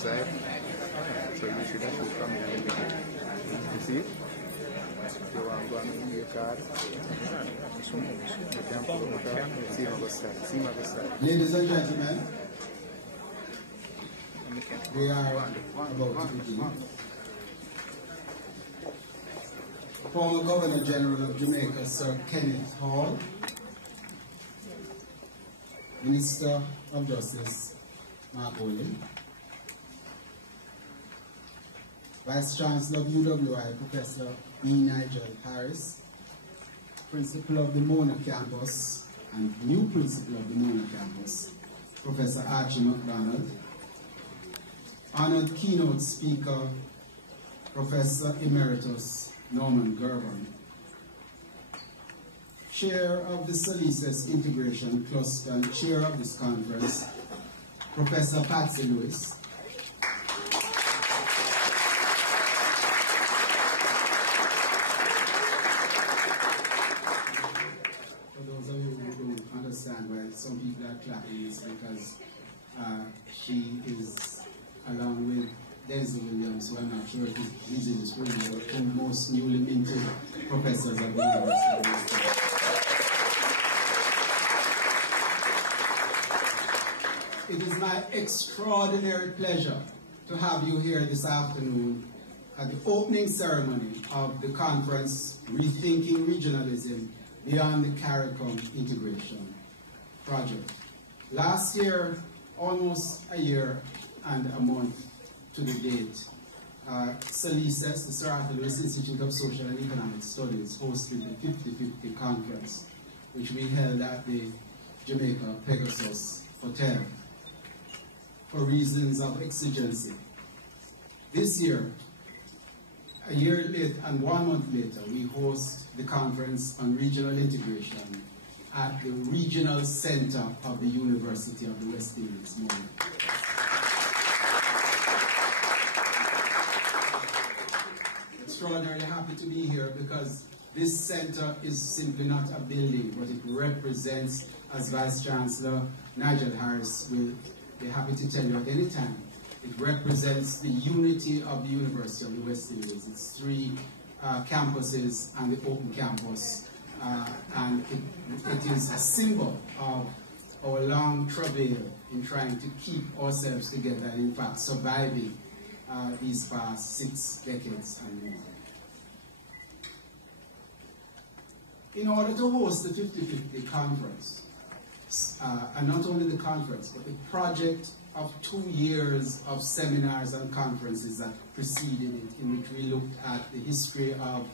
side. So you should actually come here and look. You see it? If you want to go and your card, you can pull the card. See my side. See my side. Ladies and gentlemen, we are about to begin. Former Governor General of Jamaica, Sir Kenneth Hall, Minister of Justice, Mark Olin, Vice Chancellor of UWI, Professor E. Nigel Harris, Principal of the Mona Campus, and new Principal of the Mona Campus, Professor Archie McDonald, Honored Keynote Speaker, Professor Emeritus Norman Girvan, Chair of the SALISES Integration Cluster and Chair of this conference, Professor Patsy Lewis, for those of you who don't understand why some people are clapping, it's because she is, along with Denzel Williams, who I'm not sure if he's in this room, but the most newly minted professors at the university. It is my extraordinary pleasure to have you here this afternoon at the opening ceremony of the conference Rethinking Regionalism Beyond the CARICOM Integration Project. Last year, almost a year and a month to the date, SALISES, the Sir Arthur Lewis Institute of Social and Economic Studies, hosted the 50/50 conference, which we held at the Jamaica Pegasus Hotel for reasons of exigency. This year, a year late and 1 month later, we host the conference on regional integration at the Regional Center of the University of the West Indies, Mona. Extraordinarily happy to be here because this center is simply not a building, but it represents, as Vice Chancellor Nigel Harris will be happy to tell you at any time, it represents the unity of the University of the West Indies. It's 3 campuses and the open campus, and it is a symbol of our long travail in trying to keep ourselves together and in fact surviving these past 6 decades and more. In order to host the 50/50 conference, and not only the conference, but the project of 2 years of seminars and conferences that preceded it, in which we looked at the history of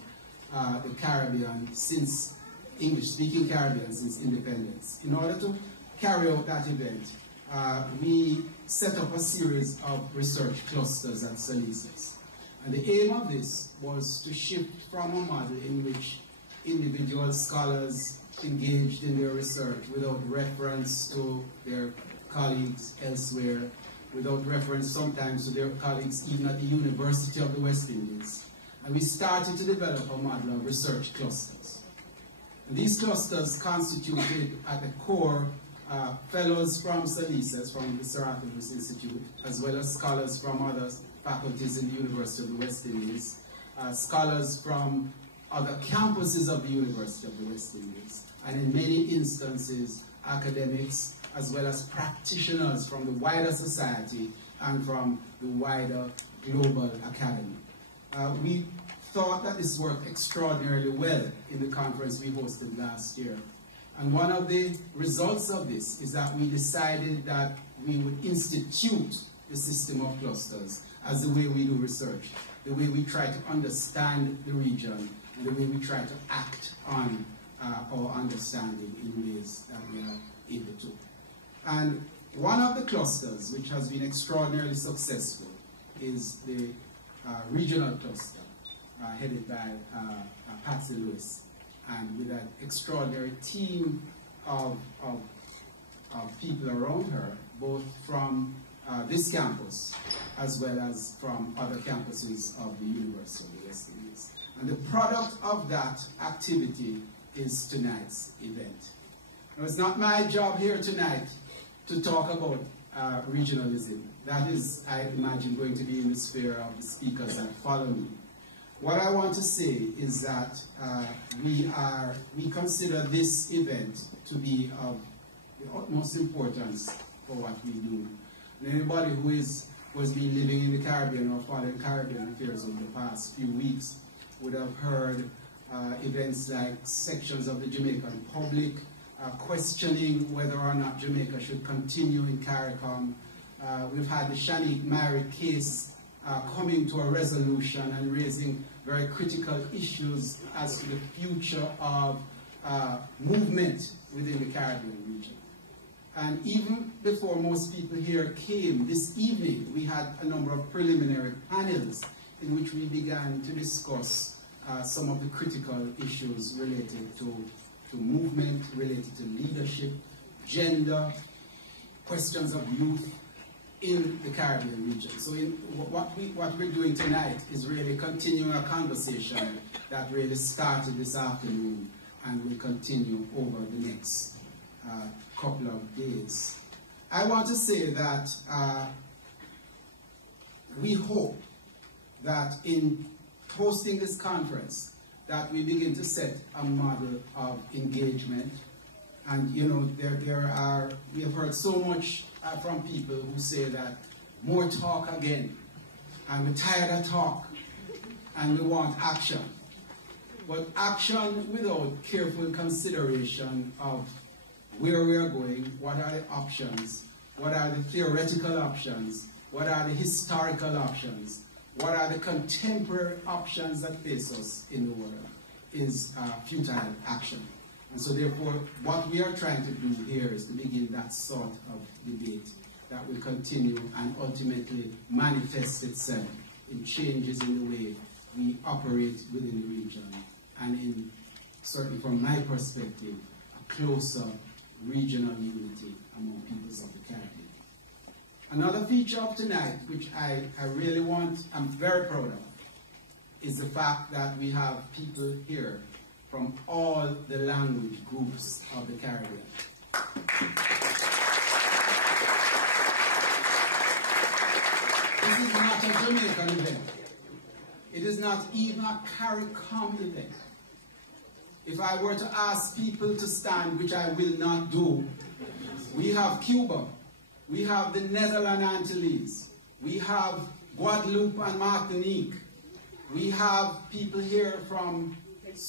the Caribbean since, English-speaking Caribbean since independence. In order to carry out that event, we set up a series of research clusters at SALISES. And the aim of this was to shift from a model in which individual scholars engaged in their research without reference to their colleagues elsewhere, without reference sometimes to their colleagues even at the University of the West Indies. And we started to develop a model of research clusters. And these clusters constituted at the core fellows from SALISES, from the Sir Arthur Lewis Institute, as well as scholars from other faculties in the University of the West Indies, scholars from other campuses of the University of the West Indies, and in many instances, academics as well as practitioners from the wider society and from the wider global academy. We thought that this worked extraordinarily well in the conference we hosted last year. And one of the results of this is that we decided that we would institute the system of clusters as the way we do research, the way we try to understand the region, and the way we try to act on our understanding in ways that we are able to. And one of the clusters which has been extraordinarily successful is the regional cluster, headed by Patsy Lewis, and with an extraordinary team of people around her, both from this campus as well as from other campuses of the University of the West Indies. And the product of that activity is tonight's event. Now, it's not my job here tonight to talk about regionalism. That is, I imagine, going to be in the sphere of the speakers that follow me. What I want to say is that we consider this event to be of the utmost importance for what we do. And anybody who has been living in the Caribbean or following Caribbean affairs over the past few weeks would have heard events like sections of the Jamaican public questioning whether or not Jamaica should continue in CARICOM. We've had the Shanique Mary case coming to a resolution and raising very critical issues as to the future of movement within the Caribbean region. And even before most people here came, this evening we had a number of preliminary panels in which we began to discuss some of the critical issues related to movement, related to leadership, gender, questions of youth in the Caribbean region. So what we're doing tonight is really continuing a conversation that really started this afternoon and will continue over the next couple of days. I want to say that we hope that in hosting this conference that we begin to set a model of engagement. And you know, we have heard so much from people who say that more talk again, and we're tired of talk, and we want action. But action without careful consideration of where we are going, what are the options, what are the theoretical options, what are the historical options, what are the contemporary options that face us in the world, is futile action. And so therefore, what we are trying to do here is to begin that sort of debate that will continue and ultimately manifest itself in changes in the way we operate within the region, and in, certainly from my perspective, a closer regional unity among peoples of the Caribbean. Another feature of tonight, which I really I'm very proud of, is the fact that we have people here from all the language groups of the Caribbean. This is not a Jamaican event. It is not even a CARICOM event. If I were to ask people to stand, which I will not do, we have Cuba, we have the Netherlands Antilles, we have Guadeloupe and Martinique, we have people here from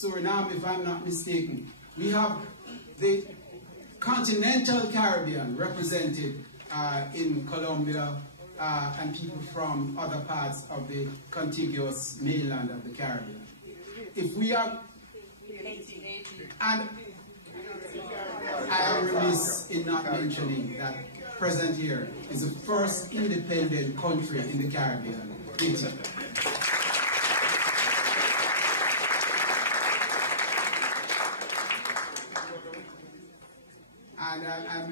Suriname, if I'm not mistaken. We have the continental Caribbean represented in Colombia, and people from other parts of the contiguous mainland of the Caribbean. If we are, and I am remiss in not mentioning that present here is the first independent country in the Caribbean, Haiti.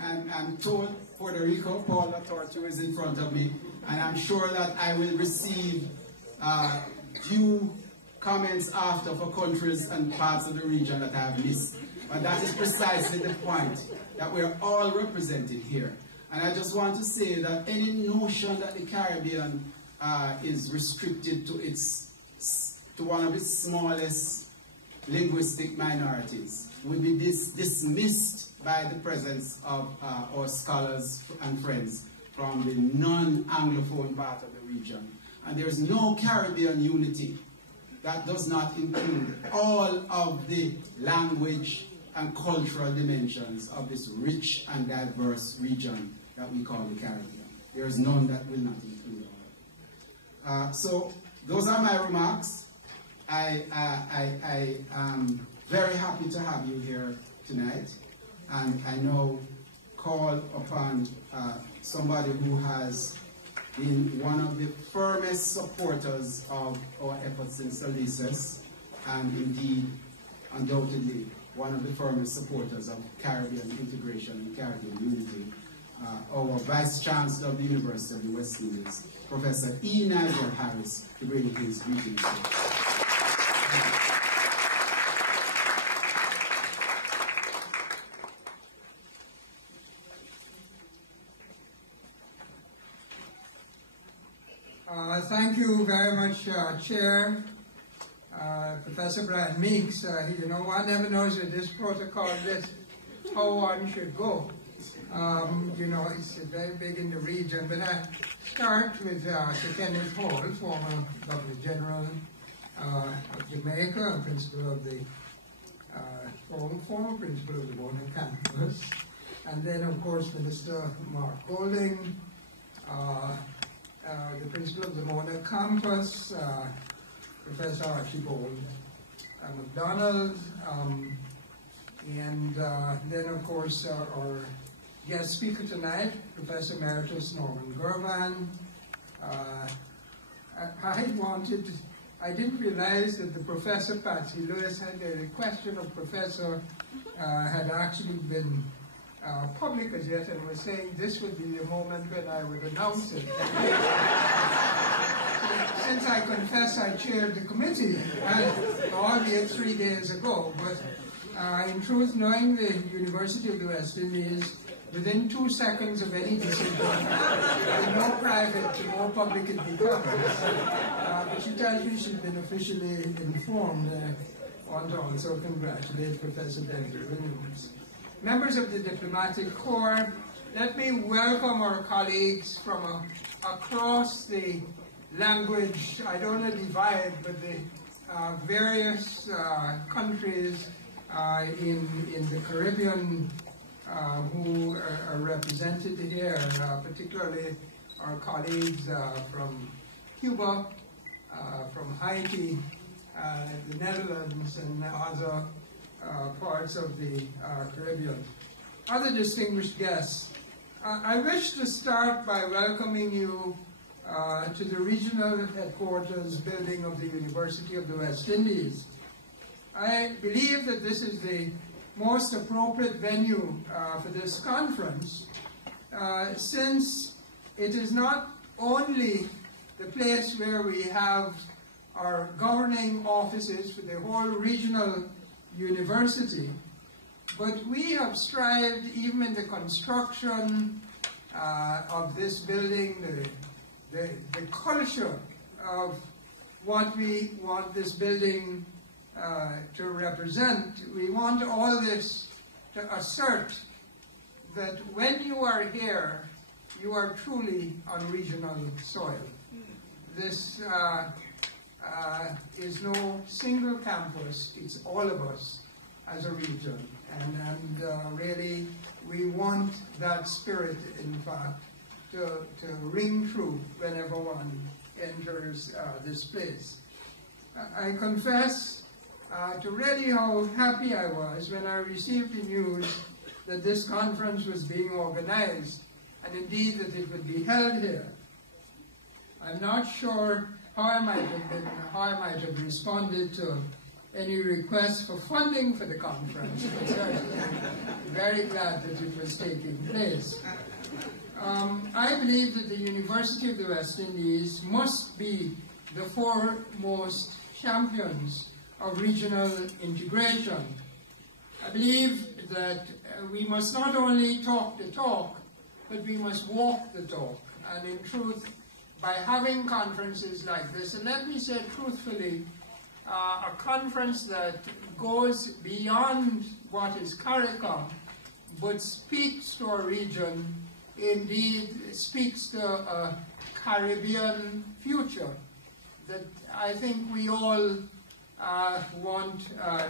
And I'm told Puerto Rico, Paul Latortu is in front of me, and I'm sure that I will receive due comments after for countries and parts of the region that I have missed. But that is precisely the point, that we're all represented here. And I just want to say that any notion that the Caribbean is restricted to one of its smallest linguistic minorities will be dismissed by the presence of our scholars and friends from the non-Anglophone part of the region. And there's no Caribbean unity that does not include all of the language and cultural dimensions of this rich and diverse region that we call the Caribbean. There's none that will not include all. So those are my remarks. I am very happy to have you here tonight, and I now call upon somebody who has been one of the firmest supporters of our efforts in SALISES, and indeed, undoubtedly, one of the firmest supporters of Caribbean integration and Caribbean unity, our Vice Chancellor of the University of the West Indies, Professor E. Nigel Harris, to bring his greetings. Thank you very much, Chair, Professor Brian Meeks. You know, one never knows with this protocol just how one should go. You know, it's very big in the region, but I start with Sir Kenneth Hall, former Governor General of Jamaica and principal of the former principal of the Mona campus, and then of course Minister Mark Golding, the principal of the Mona campus, Professor Archibald MacDonald, and then of course our guest speaker tonight, Professor Emeritus Norman Girvan. I didn't realize that the Professor Patsy Lewis had a question of Professor had actually been public as yet, and was saying this would be the moment when I would announce it. Since I confess I chaired the committee, albeit 3 days ago, but in truth, knowing the University of the West Indies, within 2 seconds of any decision, the more private, the more public it becomes. But she tells me she's been officially informed. I want to also congratulate Professor Bentley Williams. Members of the Diplomatic Corps, let me welcome our colleagues from across the language, I don't know divide, but the various countries in the Caribbean who are represented here, particularly our colleagues from Cuba, from Haiti, the Netherlands, and other parts of the Caribbean. Other distinguished guests, I wish to start by welcoming you to the regional headquarters building of the University of the West Indies. I believe that this is the most appropriate venue for this conference, since it is not only the place where we have our governing offices for the whole regional university, but we have strived even in the construction of this building, the culture of what we want this building to represent. We want all this to assert that when you are here, you are truly on regional soil. This is no single campus, it's all of us as a region. And really, we want that spirit, in fact, to ring true whenever one enters this place. I confess to really how happy I was when I received the news that this conference was being organized, and indeed that it would be held here. I'm not sure how I might have responded to any requests for funding for the conference, but certainly very glad that it was taking place. I believe that the University of the West Indies must be the foremost champions of regional integration. I believe that we must not only talk the talk, but we must walk the talk. And in truth, by having conferences like this, and let me say truthfully, a conference that goes beyond what is CARICOM, but speaks to our region, indeed speaks to a Caribbean future that I think we all want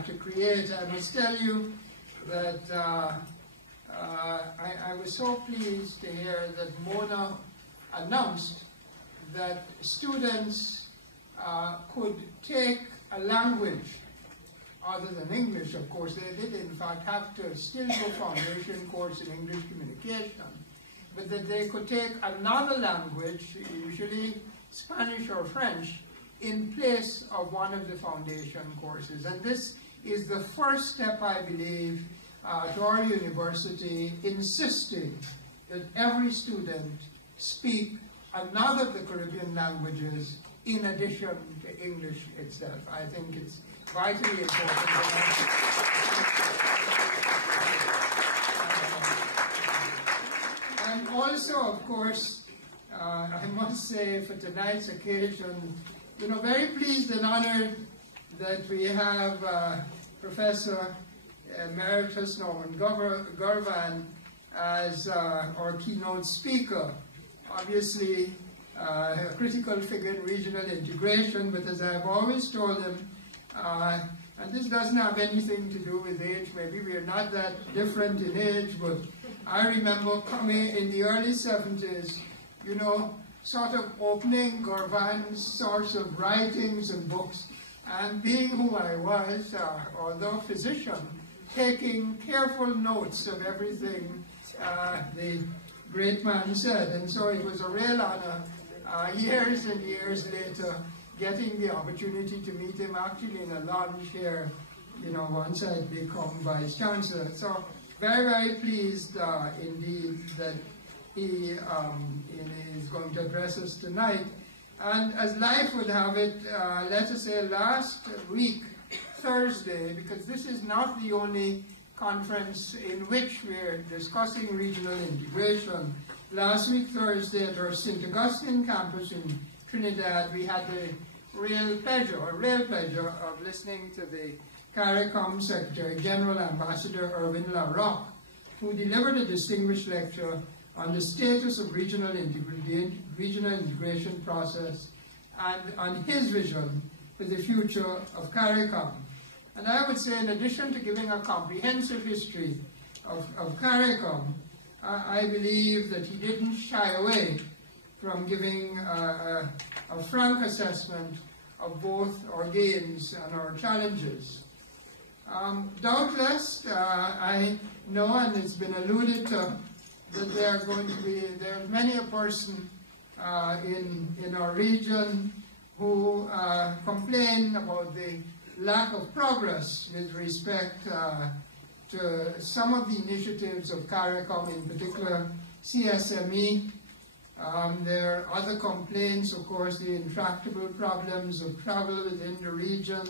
to create. I must tell you that I was so pleased to hear that Mona announced that students could take a language other than English. Of course, they did in fact have to still go foundation course in English communication, but that they could take another language, usually Spanish or French, in place of one of the foundation courses. And this is the first step, I believe, to our university insisting that every student speak another of the Caribbean languages in addition to English itself. I think it's vitally important. And also, of course, I must say for tonight's occasion, very pleased and honored that we have Professor Emeritus Norman Girvan as our keynote speaker. Obviously, a critical figure in regional integration, but as I've always told him, and this doesn't have anything to do with age, maybe we're not that different in age, but I remember coming in the early 70s, sort of opening Girvan's sorts of writings and books, and being who I was, although physician, taking careful notes of everything the great man said. And so it was a real honor, years and years later, getting the opportunity to meet him actually in a lounge here, once I'd become Vice Chancellor. So very, very pleased indeed that he is going to address us tonight. And as life would have it, let us say last week, Thursday, because this is not the only conference in which we're discussing regional integration. Last week, Thursday, at our St. Augustine campus in Trinidad, we had the real pleasure of listening to the CARICOM Secretary General Ambassador Erwin LaRocque, who delivered a distinguished lecture on the status of regional integration process and on his vision for the future of CARICOM. And I would say, in addition to giving a comprehensive history of CARICOM, I believe that he didn't shy away from giving a frank assessment of both our gains and our challenges. Doubtless, I know, and it's been alluded to, that there's many a person in our region who complain about the lack of progress with respect to some of the initiatives of CARICOM, in particular CSME. There are other complaints, of course, the intractable problems of travel within the region,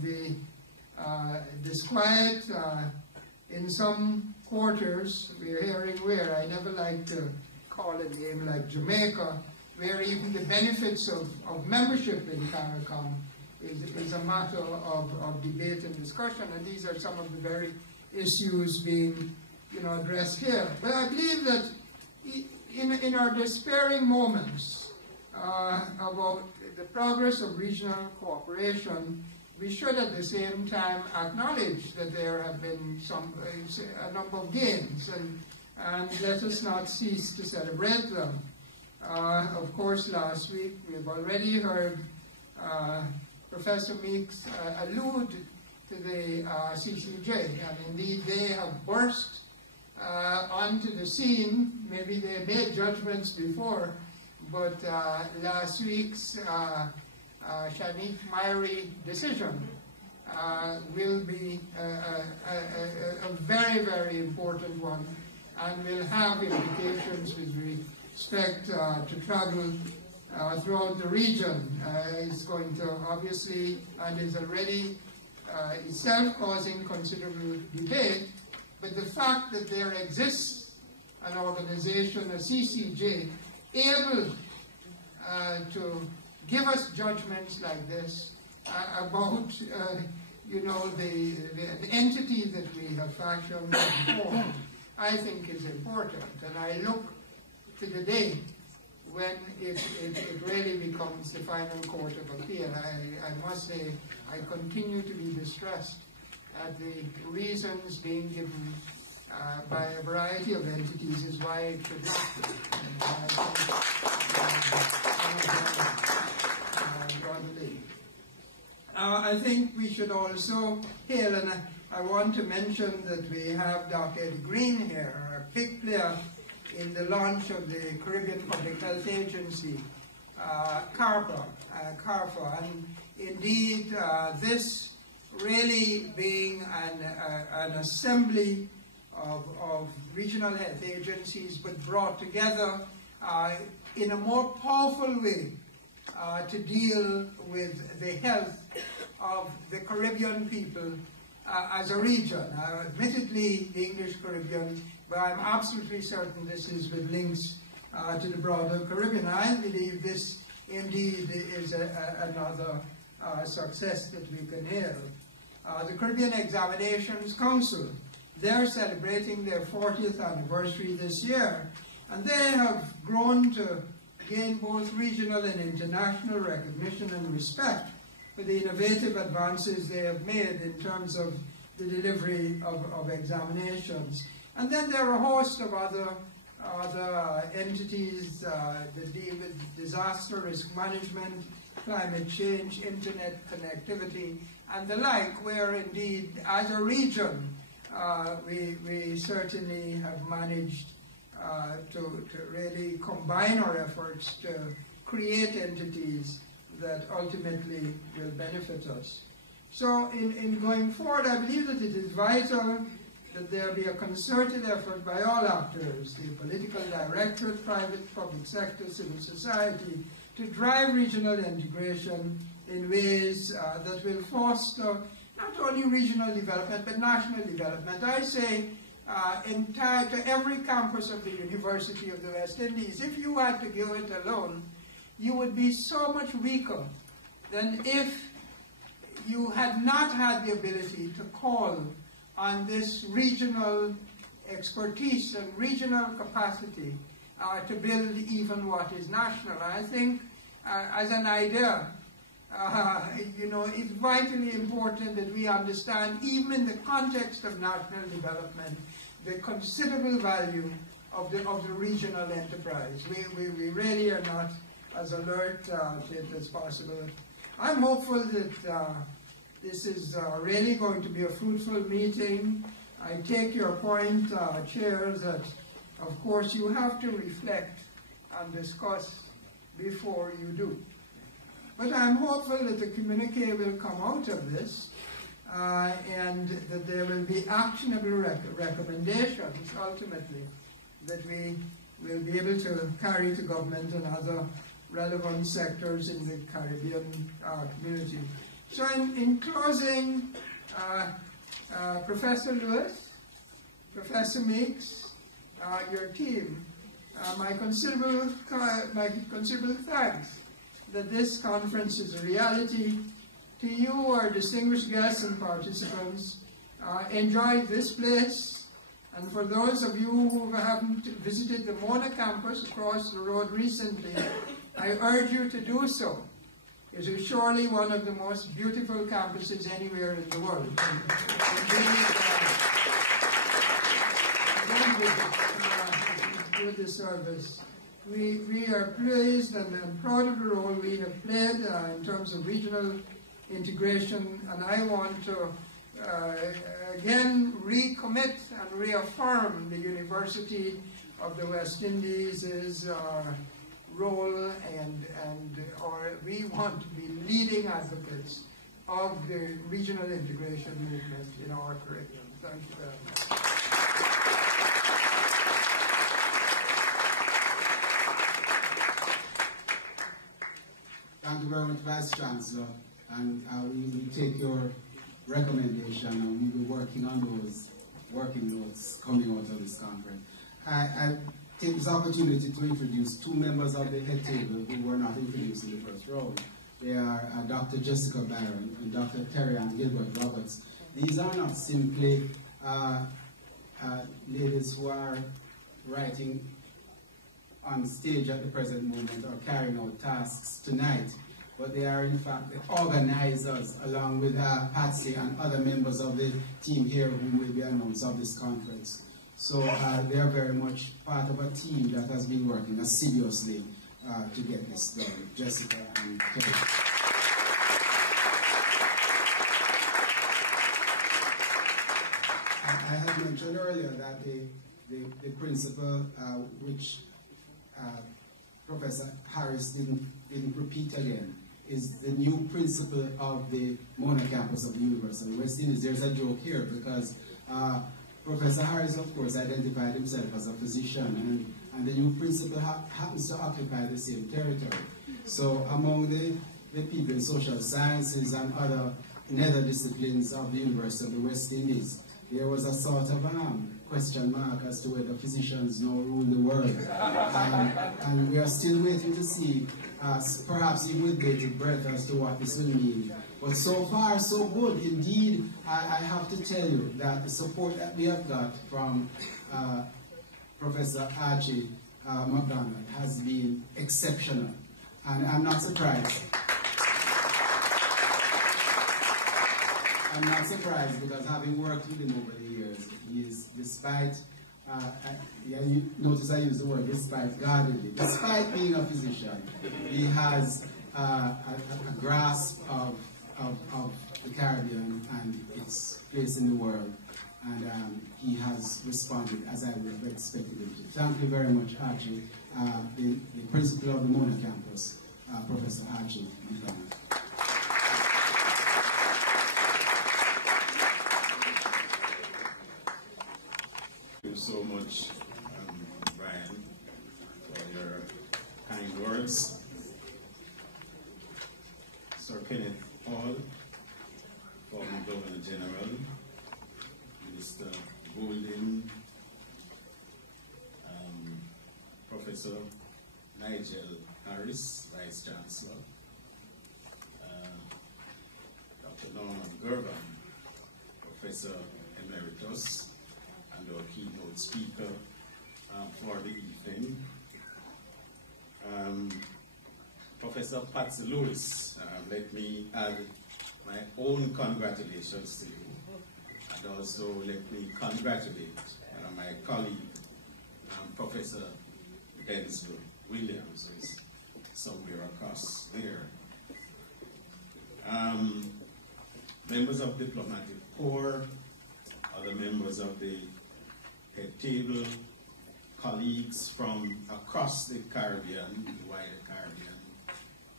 the disquiet in some quarters. We're hearing where, I never like to call a name like Jamaica, where even the benefits of membership in CARICOM is a matter of debate and discussion, and these are some of the very issues being addressed here. But I believe that in our despairing moments about the progress of regional cooperation, we should at the same time acknowledge that there have been a number of gains, and let us not cease to celebrate them. Of course, last week we've already heard Professor Meeks allude to the CCJ, and indeed they have burst onto the scene. Maybe they made judgments before, but last week's Shanique Myrie decision will be a very, very important one, and will have implications with respect to travel throughout the region. It's going to obviously, and is already itself causing considerable debate, but the fact that there exists an organization, a CCJ, able to give us judgments like this about the entity that we have fashioned and formed, I think is important. And I look to the day when it really becomes the final court of appeal. I must say I continue to be distressed at the reasons being given by a variety of entities is why it should not be. I think we should also hail, and I want to mention that we have Dr. Eddie Green here, a big player in the launch of the Caribbean Public Health Agency, CARPA, and indeed this really being an assembly of regional health agencies, but brought together in a more powerful way to deal with the health of the Caribbean people as a region. Admittedly, the English Caribbean, but I'm absolutely certain this is with links to the broader Caribbean. I believe this indeed is another success that we can hail. The Caribbean Examinations Council, they're celebrating their 40th anniversary this year, and they have grown to gain both regional and international recognition and respect for the innovative advances they have made in terms of the delivery of examinations. And then there are a host of other entities that deal with disaster risk management, climate change, internet connectivity, and the like, where indeed, as a region, we certainly have managed to really combine our efforts to create entities that ultimately will benefit us. So in going forward, I believe that it is vital that there be a concerted effort by all actors, the political directorate, private, public sector, civil society, to drive regional integration in ways that will foster not only regional development, but national development. I say to every campus of the University of the West Indies, if you had to go it alone, you would be so much weaker than if you had not had the ability to call on this regional expertise and regional capacity to build even what is national. I think, as an idea, it's vitally important that we understand, even in the context of national development, the considerable value of the regional enterprise. We really are not as alert to it as possible. I'm hopeful that this is really going to be a fruitful meeting. I take your point, Chair, that of course you have to reflect and discuss before you do. But I'm hopeful that the communique will come out of this and that there will be actionable recommendations ultimately that we will be able to carry to government and other relevant sectors in the Caribbean community. So in closing, Professor Lewis, Professor Meeks, your team, my considerable thanks that this conference is a reality. To you, our distinguished guests and participants, enjoy this place. And for those of you who haven't visited the Mona campus across the road recently, I urge you to do so. It is surely one of the most beautiful campuses anywhere in the world. Do the service. We are pleased and proud of the role we have played in terms of regional integration, and I want to again recommit and reaffirm the University of the West Indies' role, and we want to be leading advocates of the regional integration movement in our Caribbean. Thank you very much. Thank you very much, Vice Chancellor, and we take your recommendation, and we'll be working on those working notes coming out of this conference. I take this opportunity to introduce two members of the head table who were not introduced in the first round. They are Dr. Jessica Barron and Dr. Terry Ann Gilbert Roberts. These are not simply ladies who are writing on stage at the present moment or carrying out tasks tonight, but they are in fact the organizers, along with Patsy and other members of the team here who will be announced of this conference. So they are very much part of a team that has been working assiduously to get this done. Jessica and Terry. I had mentioned earlier that the principle which Professor Harris didn't repeat again is the new principle of the Mona campus of the University of the West Indies. There's a joke here because Professor Harris, of course, identified himself as a physician, and the new principle happens to occupy the same territory. So among the people in social sciences and other disciplines of the University of the West Indies, there was a sort of question mark as to whether physicians now rule the world. And we are still waiting to see, perhaps even with bated breath, as to what this will mean. But so far, so good. Indeed, I have to tell you that the support that we have got from Professor Archie McDonald has been exceptional. And I'm not surprised. I'm not surprised because having worked with him over the years, he is, despite, you notice I use the word despite guardedly, despite being a physician, he has a grasp of the Caribbean and its place in the world, and he has responded as I would have expected him to. Thank you very much, Archie, the principal of the Mona campus, Professor Archie McDonald. Thank you so much, Brian, for your kind words. Sir Kenneth Hall, former Governor General, Minister Golden, Professor Nigel Harris, Vice Chancellor, Dr. Norman Girvan, Professor Emeritus, and our keynote speaker for the evening. Professor Patsy Lewis, let me add my own congratulations to you, and also let me congratulate my colleague, Professor Denzel Williams, who is somewhere across there. Members of Diplomatic Corps, other members of the head table, colleagues from across the Caribbean, the wider Caribbean,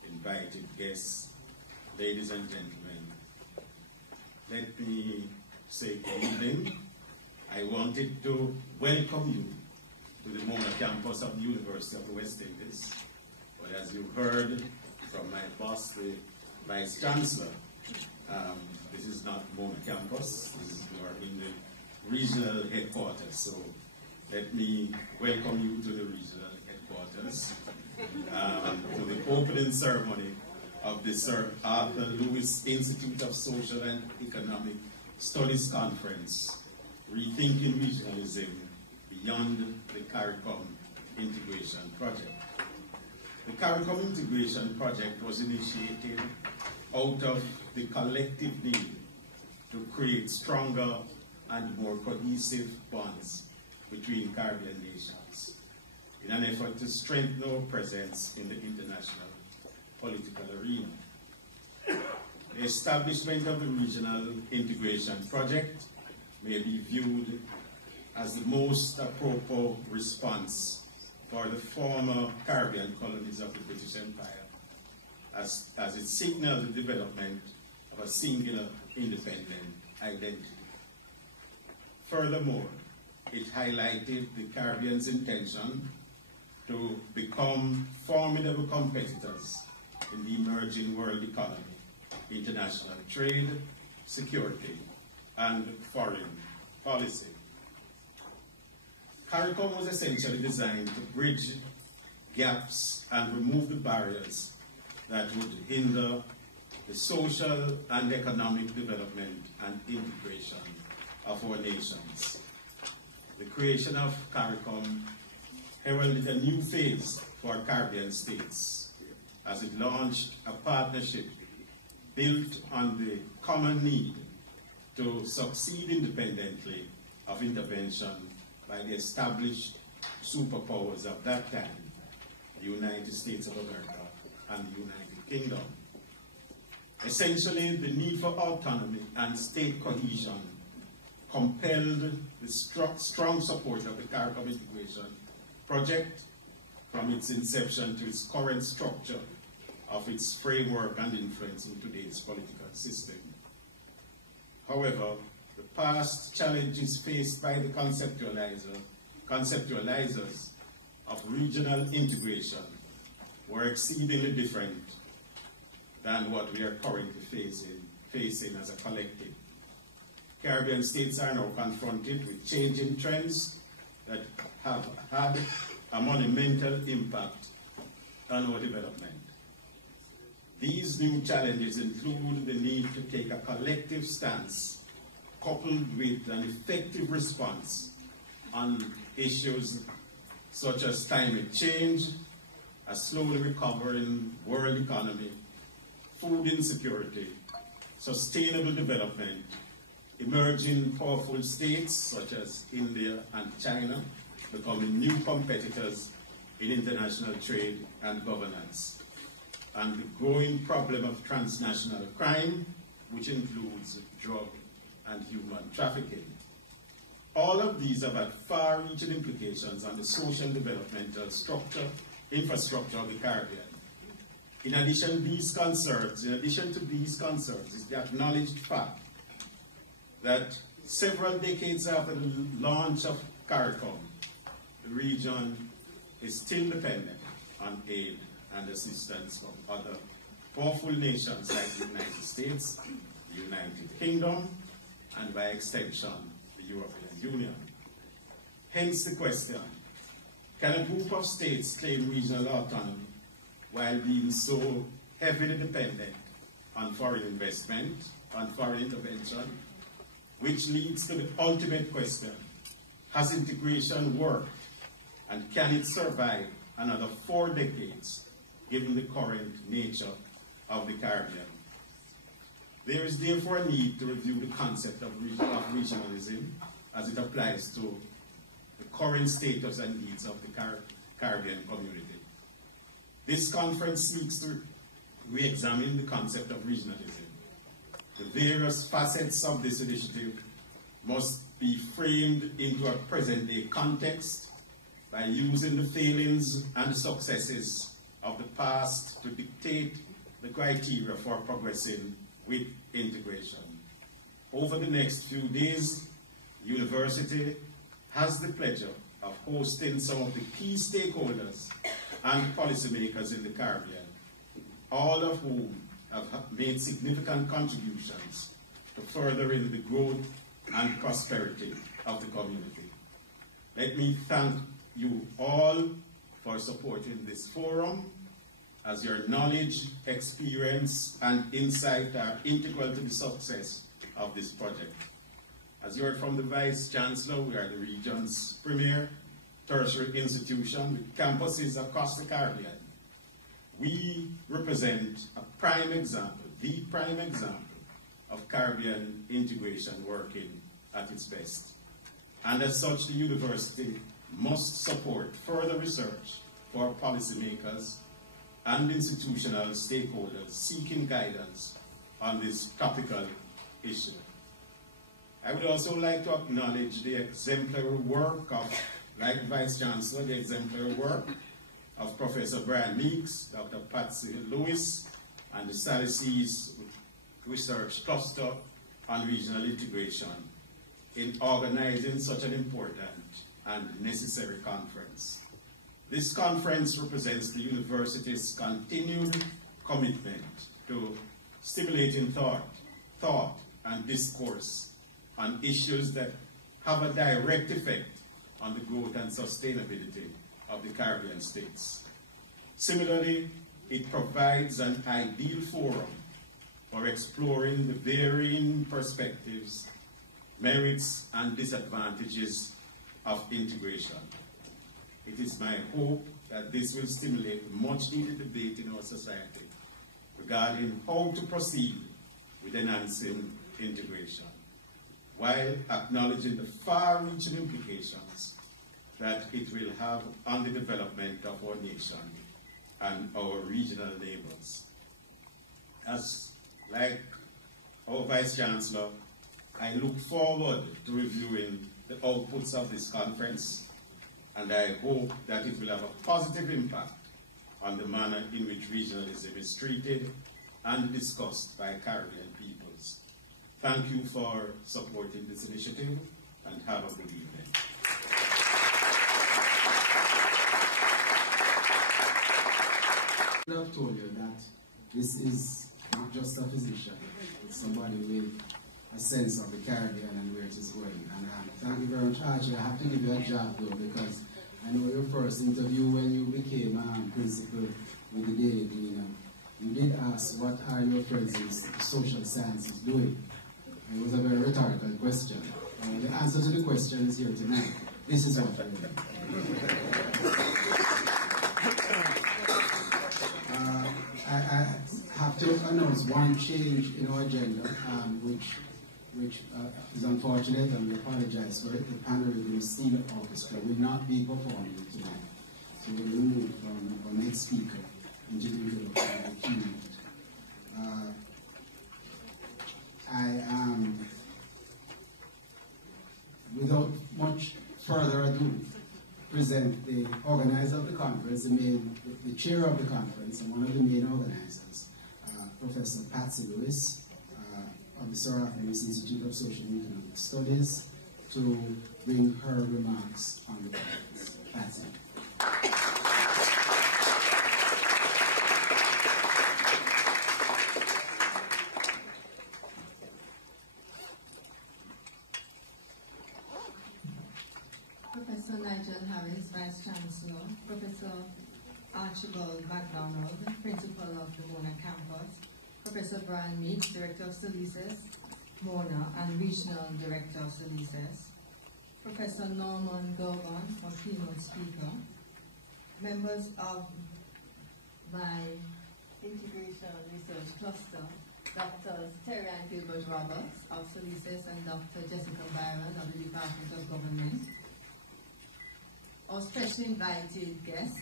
invited guests, ladies and gentlemen, let me say good evening. I wanted to welcome you to the Mona campus of the University of the West Indies. But as you heard from my boss, the Vice Chancellor, this is not Mona campus. We are in the regional headquarters. So let me welcome you to the regional headquarters, to the opening ceremony of the Sir Arthur Lewis Institute of Social and Economic Studies Conference, Rethinking Regionalism Beyond the CARICOM Integration Project. The CARICOM Integration Project was initiated out of the collective need to create stronger and more cohesive bonds between Caribbean nations in an effort to strengthen our presence in the international political arena. The establishment of the Regional Integration Project may be viewed as the most appropriate response for the former Caribbean colonies of the British Empire, as it signaled the development of a singular independent identity. Furthermore, it highlighted the Caribbean's intention to become formidable competitors in the emerging world economy, international trade, security, and foreign policy. CARICOM was essentially designed to bridge gaps and remove the barriers that would hinder the social and economic development and integration of our nations. The creation of CARICOM heralded a new phase for Caribbean states as it launched a partnership built on the common need to succeed independently of intervention by the established superpowers of that time, the United States of America and the United Kingdom. Essentially, the need for autonomy and state cohesion compelled the strong support of the CARICOM Integration Project from its inception to its current structure of its framework and influence in today's political system. However, the past challenges faced by the conceptualizers of regional integration were exceedingly different than what we are currently facing as a collective. Caribbean states are now confronted with changing trends that have had a monumental impact on our development. These new challenges include the need to take a collective stance coupled with an effective response on issues such as climate change, a slowly recovering world economy, food insecurity, sustainable development, emerging powerful states such as India and China becoming new competitors in international trade and governance, and the growing problem of transnational crime, which includes drug and human trafficking. All of these have had far-reaching implications on the social and developmental infrastructure of the Caribbean. In addition to these concerns, is the acknowledged fact that several decades after the launch of CARICOM, the region is still dependent on aid and assistance from other powerful nations like the United States, the United Kingdom, and by extension, the European Union. Hence the question, can a group of states claim regional autonomy while being so heavily dependent on foreign investment, on foreign intervention, which leads to the ultimate question, has integration worked, and can it survive another 4 decades given the current nature of the Caribbean? There is therefore a need to review the concept of regionalism as it applies to the current status and needs of the Caribbean community. This conference seeks to re-examine the concept of regionalism. The various facets of this initiative must be framed into a present-day context by using the failings and the successes of the past to dictate the criteria for progressing with integration. Over the next few days, the university has the pleasure of hosting some of the key stakeholders and policymakers in the Caribbean, all of whom have made significant contributions to furthering the growth and prosperity of the community. Let me thank you all for supporting this forum, as your knowledge, experience, and insight are integral to the success of this project. As you heard from the Vice Chancellor, we are the region's premier tertiary institution with campuses across the Caribbean. We represent a prime example, the prime example of Caribbean integration working at its best. And as such, the university must support further research for policymakers and institutional stakeholders seeking guidance on this topical issue. I would also like to acknowledge the exemplary work of, like Vice Chancellor, the exemplary work of Professor Brian Meeks, Dr. Patsy Lewis, and the SALISES Research Cluster on Regional Integration in organizing such an important and necessary conference. This conference represents the university's continued commitment to stimulating thought and discourse on issues that have a direct effect on the growth and sustainability of the Caribbean states. Similarly, it provides an ideal forum for exploring the varying perspectives, merits, and disadvantages of integration. It is my hope that this will stimulate much needed debate in our society regarding how to proceed with enhancing integration, while acknowledging the far-reaching implications that it will have on the development of our nation and our regional neighbors. As like our Vice Chancellor, I look forward to reviewing the outputs of this conference, and I hope that it will have a positive impact on the manner in which regionalism is treated and discussed by Caribbean peoples. Thank you for supporting this initiative, and have a good evening. I've told you that this is not just a physician, it's somebody with a sense of the Caribbean and where it is going. And thank you very much, Archie. I have to give you a job though, because I know your first interview when you became principal with the Daily Gleaner, you did ask what are your friends in social sciences doing. It was a very rhetorical question. The answer to the question is here tonight. This is what we're doing. I have to announce one change in our agenda, which is unfortunate, and we apologize for it. The Panorama Steel Orchestra will not be performing tonight. So we'll move from our next speaker into the keynote. Without much further ado, present the organizer of the conference, the chair of the conference, and one of the main organizers, Professor Patsy Lewis, of the Sir Artemis Institute of Social and Economic Studies, to bring her remarks on the conference. Patsy. Professor Nigel Harris, Vice Chancellor, Professor Archibald MacDonald, Principal of the Mona Campus, Professor Brian Meeks, Director of SALISES, Mona, and Regional Director of SALISES, Professor Norman Girvan, our keynote speaker, members of my Integration Research Cluster, Dr. Terry and Gilbert Roberts of SALISES and Dr. Jessica Byron of the Department of Government, our special invited guest,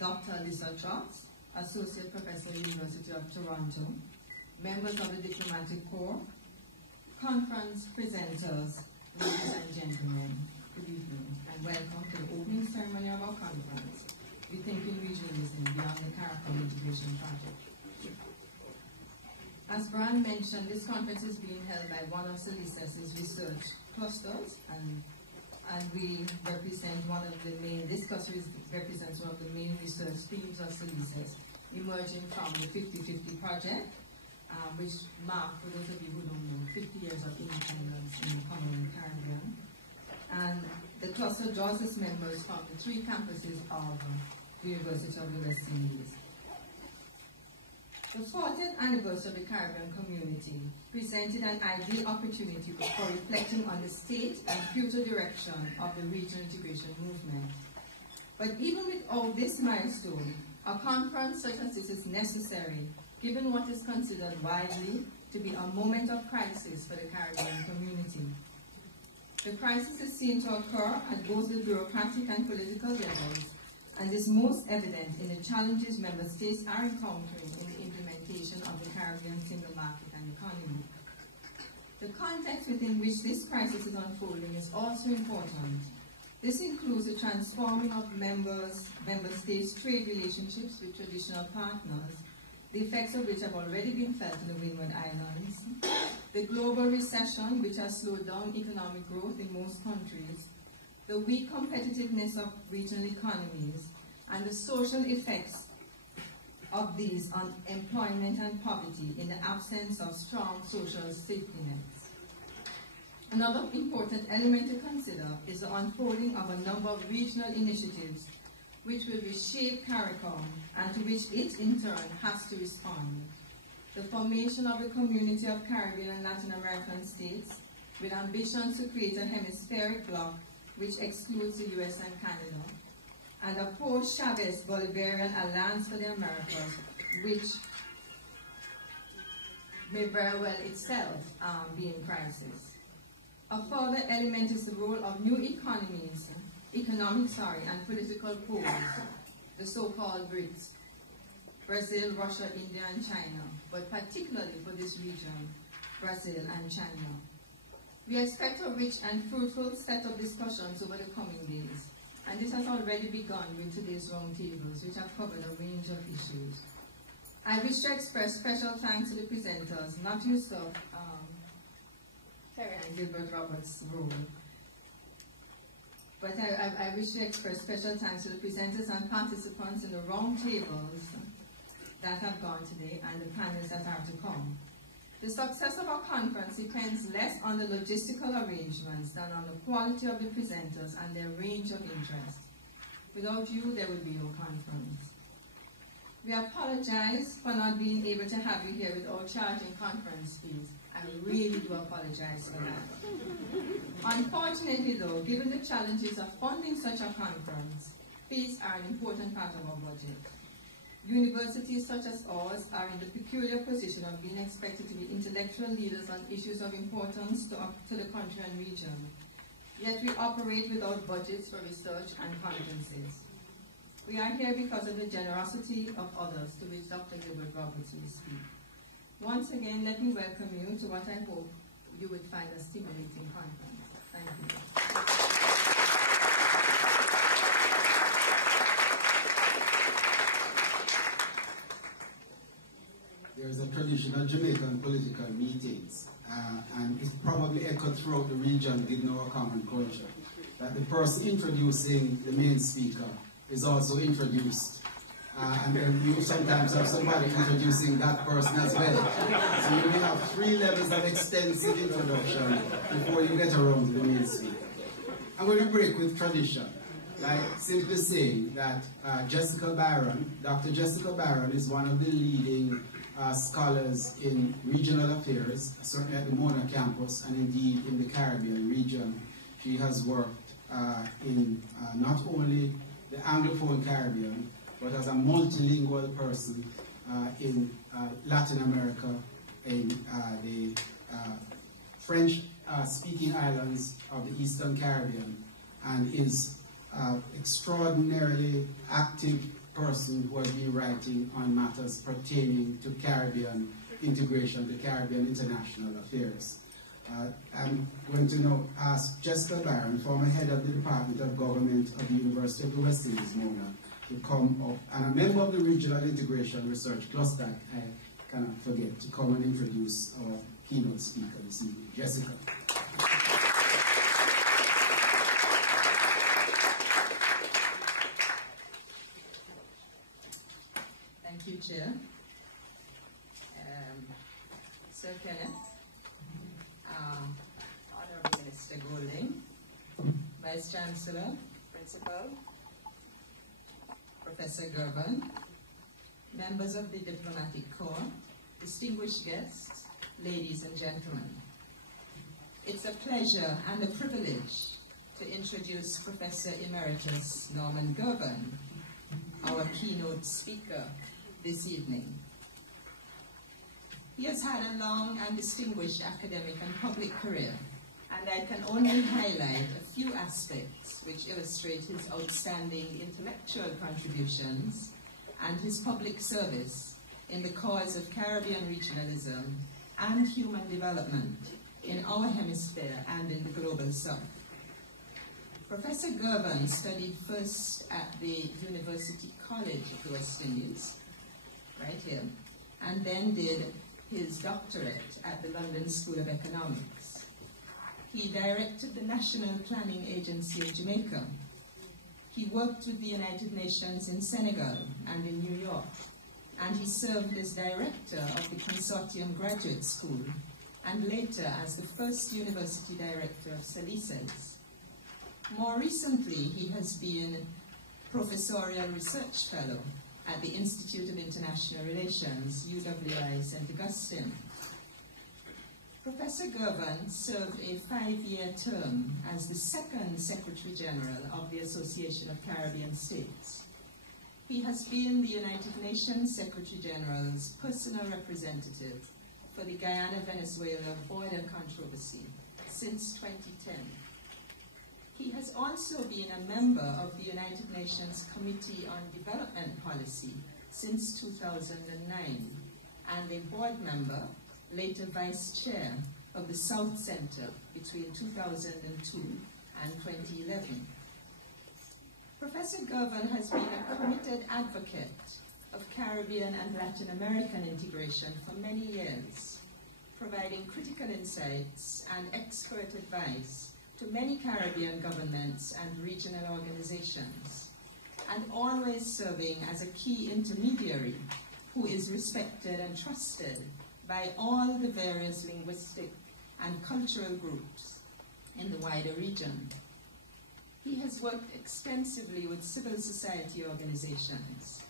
Dr. Lisa Trotz, Associate Professor, University of Toronto, members of the Diplomatic Corps, conference presenters, ladies and gentlemen, good evening, and welcome to the opening ceremony of our conference, Rethinking Regionalism Beyond the CARICOM Integration Project. As Brian mentioned, this conference is being held by one of SALISES' research clusters, and we represent one of the main, this cluster represents one of the main research themes of SALISES, emerging from the 50-50 project, which marked, for those of you who don't know, 50 years of independence in the Commonwealth Caribbean. And the cluster draws its members from the 3 campuses of the University of the West Indies. The 40th anniversary of the Caribbean community presented an ideal opportunity for reflecting on the state and future direction of the regional integration movement. But even without this milestone, a conference such as this is necessary, given what is considered widely to be a moment of crisis for the Caribbean community. The crisis is seen to occur at both the bureaucratic and political levels, and is most evident in the challenges member states are encountering in the implementation of the Caribbean single market and economy. The context within which this crisis is unfolding is also important. This includes the transforming of member states' trade relationships with traditional partners, the effects of which have already been felt in the Windward Islands, the global recession, which has slowed down economic growth in most countries, the weak competitiveness of regional economies, and the social effects of these on employment and poverty in the absence of strong social safety nets. Another important element to consider is the unfolding of a number of regional initiatives which will reshape CARICOM and to which it in turn has to respond. The formation of a community of Caribbean and Latin American states with ambitions to create a hemispheric bloc which excludes the US and Canada, and a post-Chavez Bolivarian Alliance for the Americas, which may very well itself be in crisis. A further element is the role of new economic and political poles, the so-called BRICS, Brazil, Russia, India, and China, but particularly for this region, Brazil and China. We expect a rich and fruitful set of discussions over the coming days, and this has already begun with today's roundtables, which have covered a range of issues. I wish to express special thanks to the presenters, not to usurp Terry and Gilbert Roberts' role, but I wish to express special thanks to the presenters and participants in the roundtables that have gone today and the panels that are to come. The success of our conference depends less on the logistical arrangements than on the quality of the presenters and their range of interests. Without you, there would be no conference. We apologize for not being able to have you here without charging conference fees. I really do apologize for that. Unfortunately though, given the challenges of funding such a conference, fees are an important part of our budget. Universities such as ours are in the peculiar position of being expected to be intellectual leaders on issues of importance to the country and region. Yet we operate without budgets for research and conferences. We are here because of the generosity of others, to which Dr. Gilbert Roberts will speak. Once again, let me welcome you to what I hope you would find a stimulating conference. Thank you. There's a traditional Jamaican political meetings, and it's probably echoed throughout the region given our common culture, that the person introducing the main speaker is also introduced. And then you sometimes have somebody introducing that person as well. So you may have 3 levels of extensive introduction before you get around to the main speaker. I'm going to break with tradition, like simply saying that Dr. Jessica Barron is one of the leading scholars in regional affairs, certainly at the Mona campus and indeed in the Caribbean region. She has worked in not only the Anglophone Caribbean, but as a multilingual person in Latin America, in the French-speaking islands of the Eastern Caribbean, and is an extraordinarily active person who has been writing on matters pertaining to Caribbean integration, the Caribbean international affairs. I'm going to now ask Jessica Barron, former head of the Department of Government of the University of the West Indies, Mona, to come up, and a member of the Regional Integration Research Cluster, I cannot forget, to come and introduce our keynote speaker this evening. Jessica. Thank you, Chair. Sir Kenneth, Honorable Minister Golding, Vice Chancellor, Principal, Professor Girvan, members of the Diplomatic Corps, distinguished guests, ladies and gentlemen. It's a pleasure and a privilege to introduce Professor Emeritus Norman Girvan, our keynote speaker this evening. He has had a long and distinguished academic and public career, and I can only highlight a few aspects which illustrate his outstanding intellectual contributions and his public service in the cause of Caribbean regionalism and human development in our hemisphere and in the global south. Professor Girvan studied first at the University College of the West Indies, right here, and then did his doctorate at the London School of Economics. He directed the National Planning Agency of Jamaica. He worked with the United Nations in Senegal and in New York, and he served as director of the Consortium Graduate School, and later as the first university director of SALISES. More recently, he has been Professorial Research Fellow at the Institute of International Relations, UWI St. Augustine. Professor Girvan served a 5-year term as the second Secretary General of the Association of Caribbean States. He has been the United Nations Secretary General's personal representative for the Guyana-Venezuela border controversy since 2010. He has also been a member of the United Nations Committee on Development Policy since 2009, and a board member, later vice chair, of the South Center between 2002 and 2011. Professor Girvan has been a committed advocate of Caribbean and Latin American integration for many years, providing critical insights and expert advice to many Caribbean governments and regional organizations, and always serving as a key intermediary who is respected and trusted by all the various linguistic and cultural groups in the wider region. He has worked extensively with civil society organizations.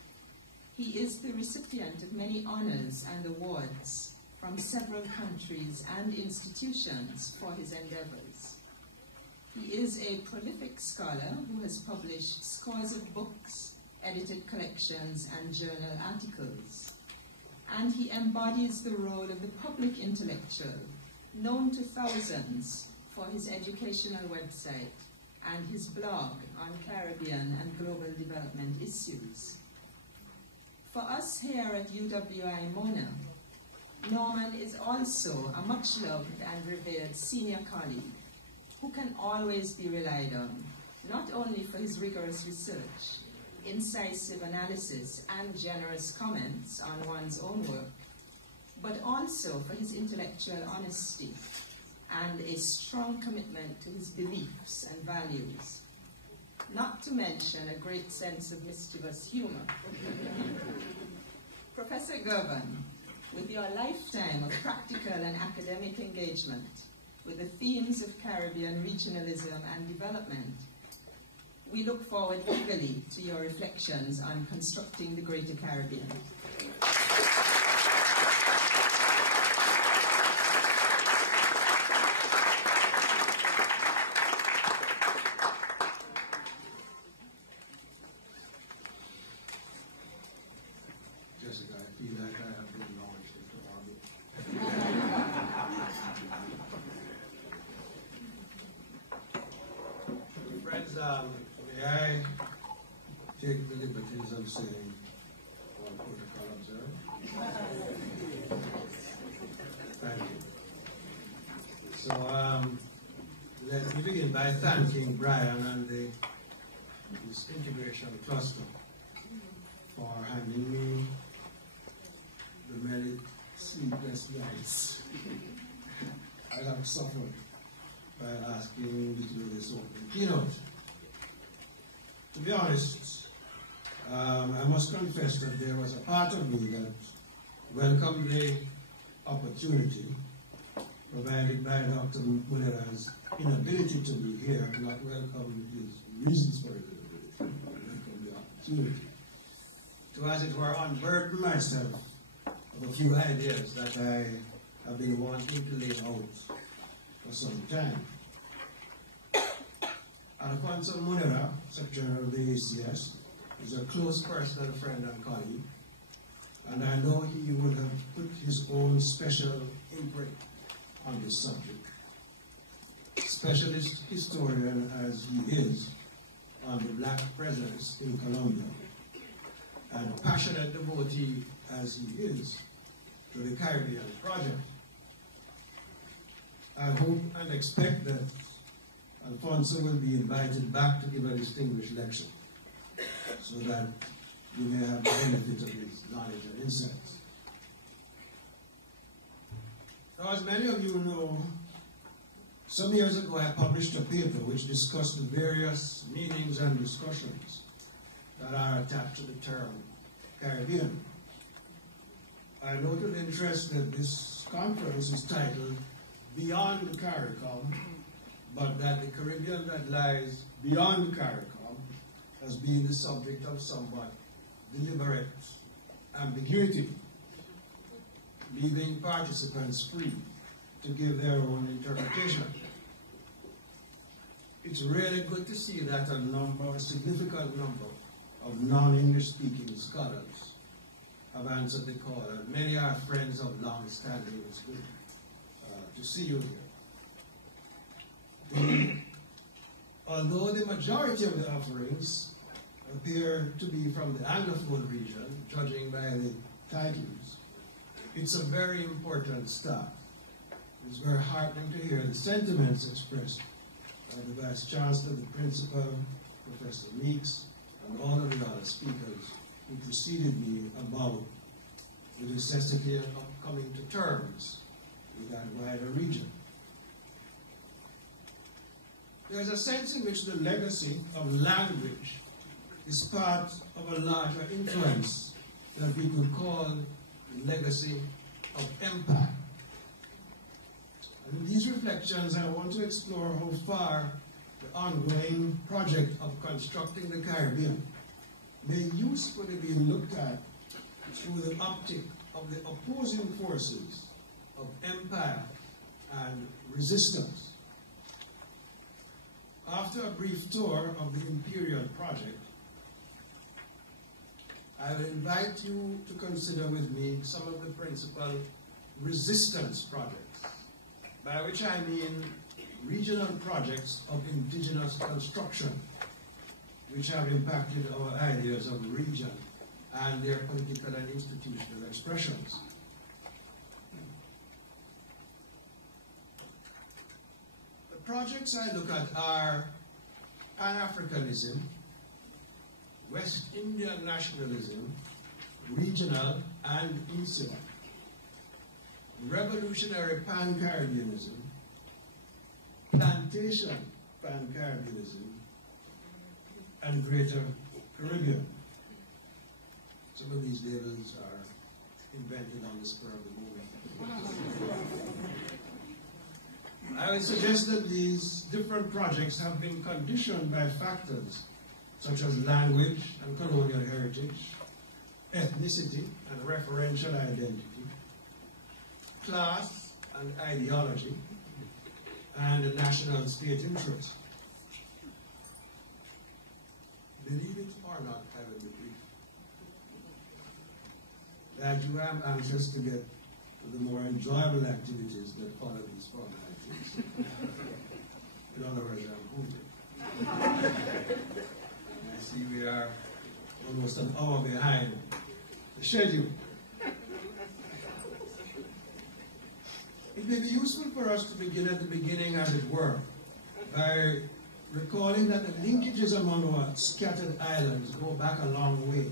He is the recipient of many honors and awards from several countries and institutions for his endeavors. He is a prolific scholar who has published scores of books, edited collections, and journal articles. And he embodies the role of the public intellectual, known to thousands for his educational website and his blog on Caribbean and global development issues. For us here at UWI Mona, Norman is also a much-loved and revered senior colleague who can always be relied on, not only for his rigorous research, incisive analysis, and generous comments on one's own work, but also for his intellectual honesty and a strong commitment to his beliefs and values, not to mention a great sense of mischievous humor. Professor Girvan, with your lifetime of practical and academic engagement with the themes of Caribbean regionalism and development, we look forward eagerly to your reflections on constructing the Greater Caribbean. Jessica, I feel like I have been launched into orbit. Friends, may I take the liberties of saying one protocol observed? Thank you. So let me begin by thanking Brian and this integration cluster for handing me the many sleepless nights I have suffered by asking me to do this opening keynote. To be honest, I must confess that there was a part of me that welcomed the opportunity provided by Dr. Munera's inability to be here, not welcome his reasons for his inability, welcome the opportunity to, as it were, unburden myself of a few ideas that I have been wanting to lay out for some time. Alfonso Munera, Secretary of the ACS, is a close personal friend and colleague, and I know he would have put his own special imprint on this subject. Specialist historian as he is on the black presence in Colombia, and passionate devotee as he is to the Caribbean project, I hope and expect that Alfonso will be invited back to give a distinguished lecture so that you may have the benefit of his knowledge and insights. Now, as many of you know, some years ago I published a paper which discussed the various meanings and discussions that are attached to the term Caribbean. I noted with interest that this conference is titled Beyond the CARICOM, but that the Caribbean that lies beyond the CARICOM has been the subject of somewhat deliberate ambiguity, leaving participants free to give their own interpretation. It's really good to see that a significant number of non-English speaking scholars have answered the call, and many are friends of long standing. It's good to see you here. Although the majority of the offerings appear to be from the Anglophone region, judging by the titles, it's a very important start. It's very heartening to hear the sentiments expressed by the Vice Chancellor, the Principal, Professor Meeks, and all of the other speakers who preceded me about the necessity of coming to terms with that wider region. There's a sense in which the legacy of language is part of a larger influence that we could call the legacy of empire. And in these reflections, I want to explore how far the ongoing project of constructing the Caribbean may usefully be looked at through the optic of the opposing forces of empire and resistance. After a brief tour of the imperial project, I will invite you to consider with me some of the principal resistance projects, by which I mean regional projects of indigenous construction, which have impacted our ideas of region and their political and institutional expressions. The projects I look at are Pan-Africanism, West Indian nationalism, regional and insular, revolutionary Pan-Caribbeanism, plantation Pan-Caribbeanism, and Greater Caribbean. Some of these labels are invented on the spur of the moment. I would suggest that these different projects have been conditioned by factors such as language and colonial heritage, ethnicity and referential identity, class and ideology, and the national state interest. Believe it or not, I will be brief, that you am anxious to get to the more enjoyable activities that follow these formalities. In other words, I'm hungry. I see we are almost an hour behind the schedule. It may be useful for us to begin at the beginning, as it were, by recalling that the linkages among our scattered islands go back a long way.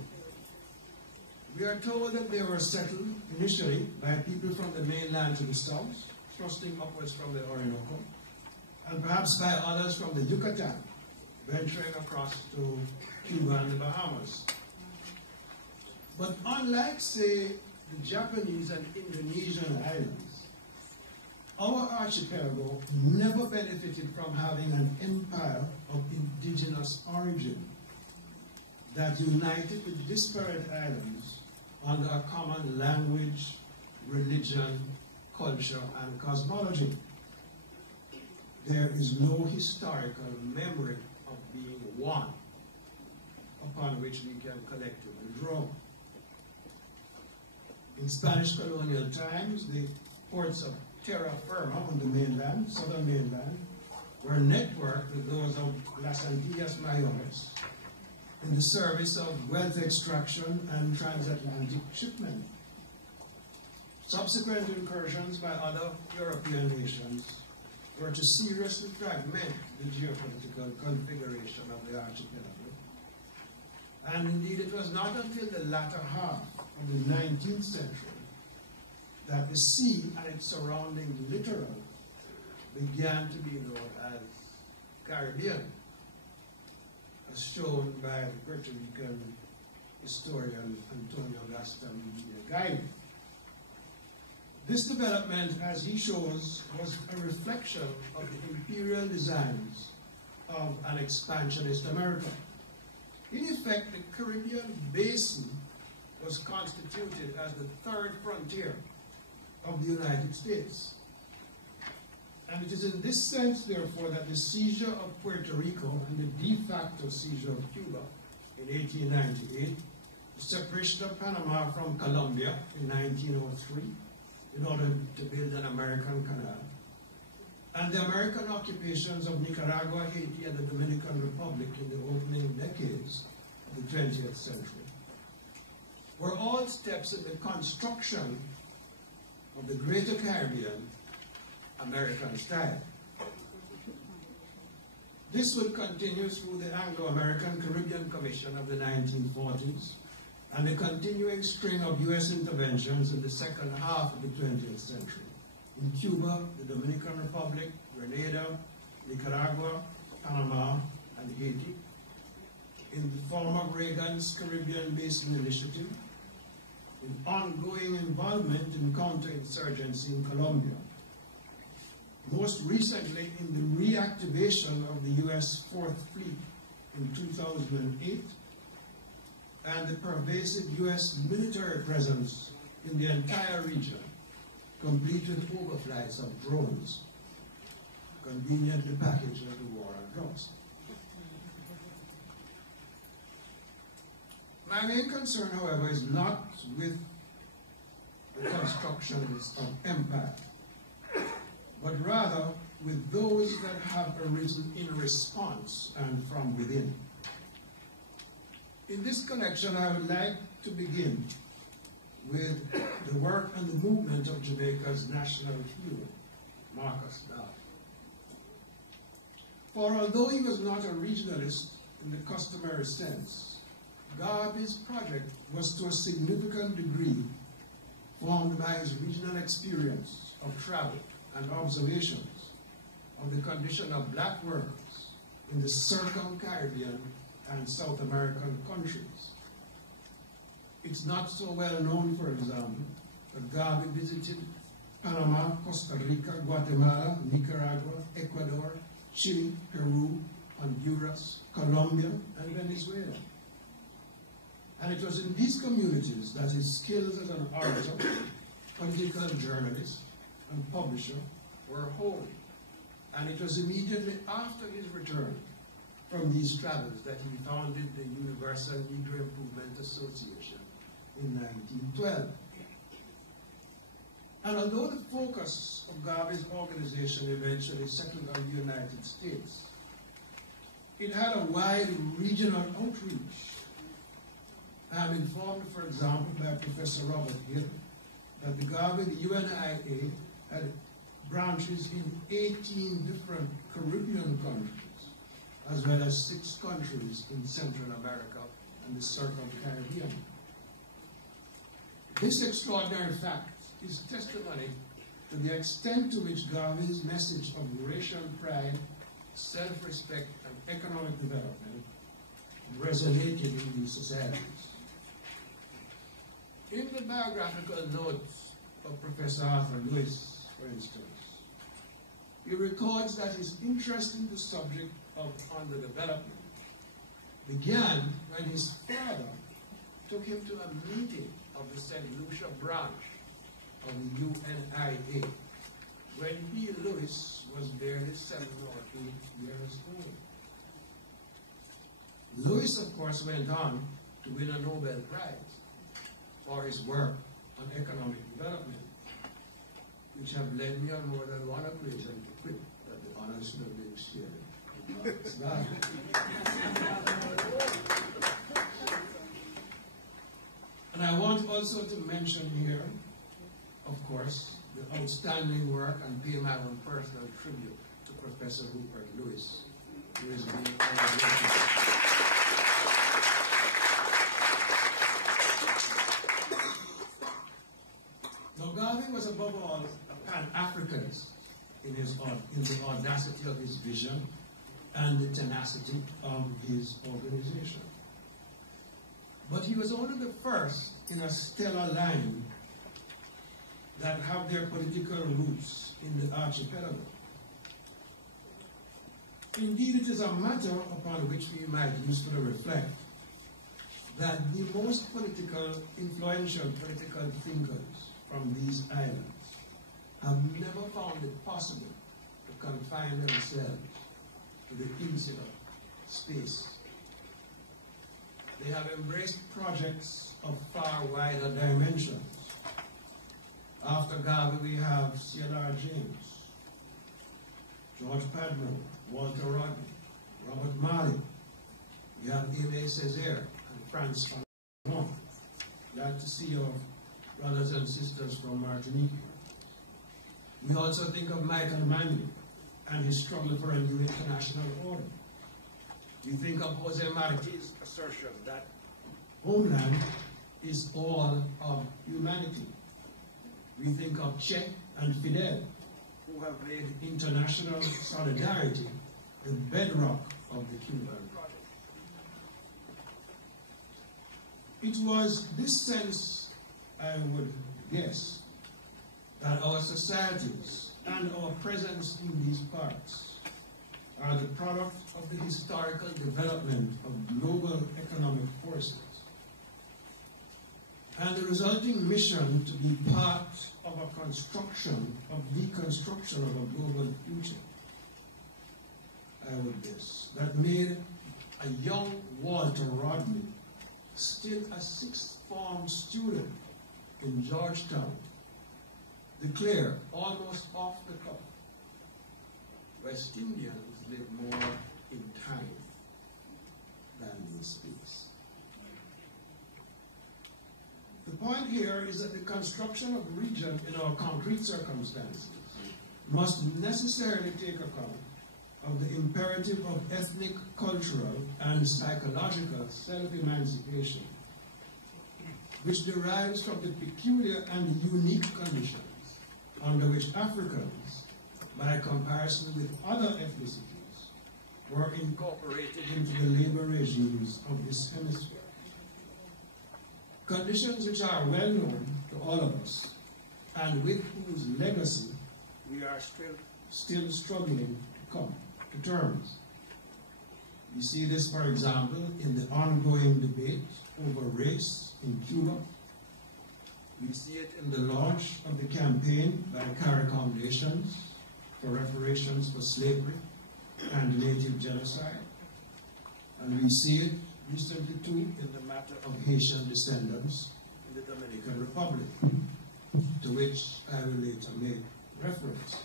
We are told that they were settled initially by people from the mainland to the south, thrusting upwards from the Orinoco, and perhaps by others from the Yucatan, venturing across to Cuba and the Bahamas. But unlike, say, the Japanese and Indonesian islands, our archipelago never benefited from having an empire of indigenous origin that united the disparate islands under a common language, religion, culture, and cosmology. There is no historical memory of being one upon which we can collectively draw. In Spanish colonial times, the ports of terra firma on the mainland, southern mainland, were networked with those of Las Antillas Mayores in the service of wealth extraction and transatlantic shipment. Subsequent incursions by other European nations were to seriously fragment the geopolitical configuration of the archipelago. And indeed, it was not until the latter half of the 19th century that the sea and its surrounding littoral began to be known as Caribbean, as shown by the Puerto Rican historian Antonio Gaston Guy. This development, as he shows, was a reflection of the imperial designs of an expansionist America. In effect, the Caribbean basin was constituted as the third frontier of the United States. And it is in this sense, therefore, that the seizure of Puerto Rico and the de facto seizure of Cuba in 1898, the separation of Panama from Colombia in 1903 in order to build an American canal, and the American occupations of Nicaragua, Haiti, and the Dominican Republic in the opening decades of the 20th century were all steps in the construction of the Greater Caribbean American style. This would continue through the Anglo-American Caribbean Commission of the 1940s and the continuing string of U.S. interventions in the second half of the 20th century in Cuba, the Dominican Republic, Grenada, Nicaragua, Panama, and Haiti, in the form of Reagan's Caribbean Basin Initiative, in ongoing involvement in counterinsurgency in Colombia. Most recently in the reactivation of the U.S. Fourth Fleet in 2008 and the pervasive U.S. military presence in the entire region, complete with overflights of drones, conveniently packaged as the war on drugs. My main concern, however, is not with the constructions of empire, but rather with those that have arisen in response and from within. In this connection, I would like to begin with the work and the movement of Jamaica's national hero, Marcus Garvey. For although he was not a regionalist in the customary sense, Garvey's project was to a significant degree formed by his regional experience of travel and observations of the condition of black workers in the circum-Caribbean and South American countries. It's not so well known, for example, that Garvey visited Panama, Costa Rica, Guatemala, Nicaragua, Ecuador, Chile, Peru, Honduras, Colombia, and Venezuela. And it was in these communities that his skills as an orator, political journalist, and publisher were honed. And it was immediately after his return from these travels that he founded the Universal Negro Improvement Association in 1912. And although the focus of Garvey's organization eventually settled on the United States, it had a wide regional outreach. I am informed, for example, by Professor Robert Hill, that the Garvey, the UNIA, had branches in 18 different Caribbean countries, as well as 6 countries in Central America and the circum-Caribbean. This extraordinary fact is testimony to the extent to which Garvey's message of racial pride, self-respect, and economic development resonated in these societies. In the biographical notes of Professor Arthur Lewis, for instance, he records that his interest in the subject of underdevelopment began when his father took him to a meeting of the St. Lucia branch of the UNIA when he, Lewis, was barely 7 or 8 years old. Lewis, of course, went on to win a Nobel Prize for his work on economic development, which have led me on more than one occasion to quit that the honors should have been shared. It's not. And I want also to mention here, of course, the outstanding work and pay my own personal tribute to Professor Rupert Lewis, who is being Garvey was above all a Pan-Africanist in the audacity of his vision and the tenacity of his organization. But he was only the first in a stellar line that have their political roots in the archipelago. Indeed, it is a matter upon which we might usefully reflect that the most influential political thinkers from these islands have never found it possible to confine themselves to the insular space. They have embraced projects of far wider dimensions. After Garvey, we have C.L.R. James, George Padmore, Walter Rodney, Robert Marley. We have Aimé Césaire and Franz Fanon. Glad to see your brothers and sisters from Martinique. We also think of Michael Manley and his struggle for a new international order. We think of Jose Marti's assertion that homeland is all of humanity. We think of Che and Fidel, who have made international solidarity the bedrock of the Cuban project. It was this sense I would guess that our societies and our presence in these parts are the product of the historical development of global economic forces and the resulting mission to be part of a construction, of reconstruction of a global future, I would guess, that made a young Walter Rodney, still a sixth form student in Georgetown, declare almost off the cuff, West Indians live more in time than in space. The point here is that the construction of the region in our concrete circumstances must necessarily take account of the imperative of ethnic, cultural, and psychological self-emancipation, which derives from the peculiar and unique conditions under which Africans, by comparison with other ethnicities, were incorporated into the labor regimes of this hemisphere. Conditions which are well known to all of us, and with whose legacy we are still struggling to come to terms. We see this, for example, in the ongoing debate over race in Cuba. We see it in the launch of the campaign by CARICOM nations for reparations for slavery and native genocide. And we see it recently too in the matter of Haitian descendants in the Dominican Republic, to which I will later make reference.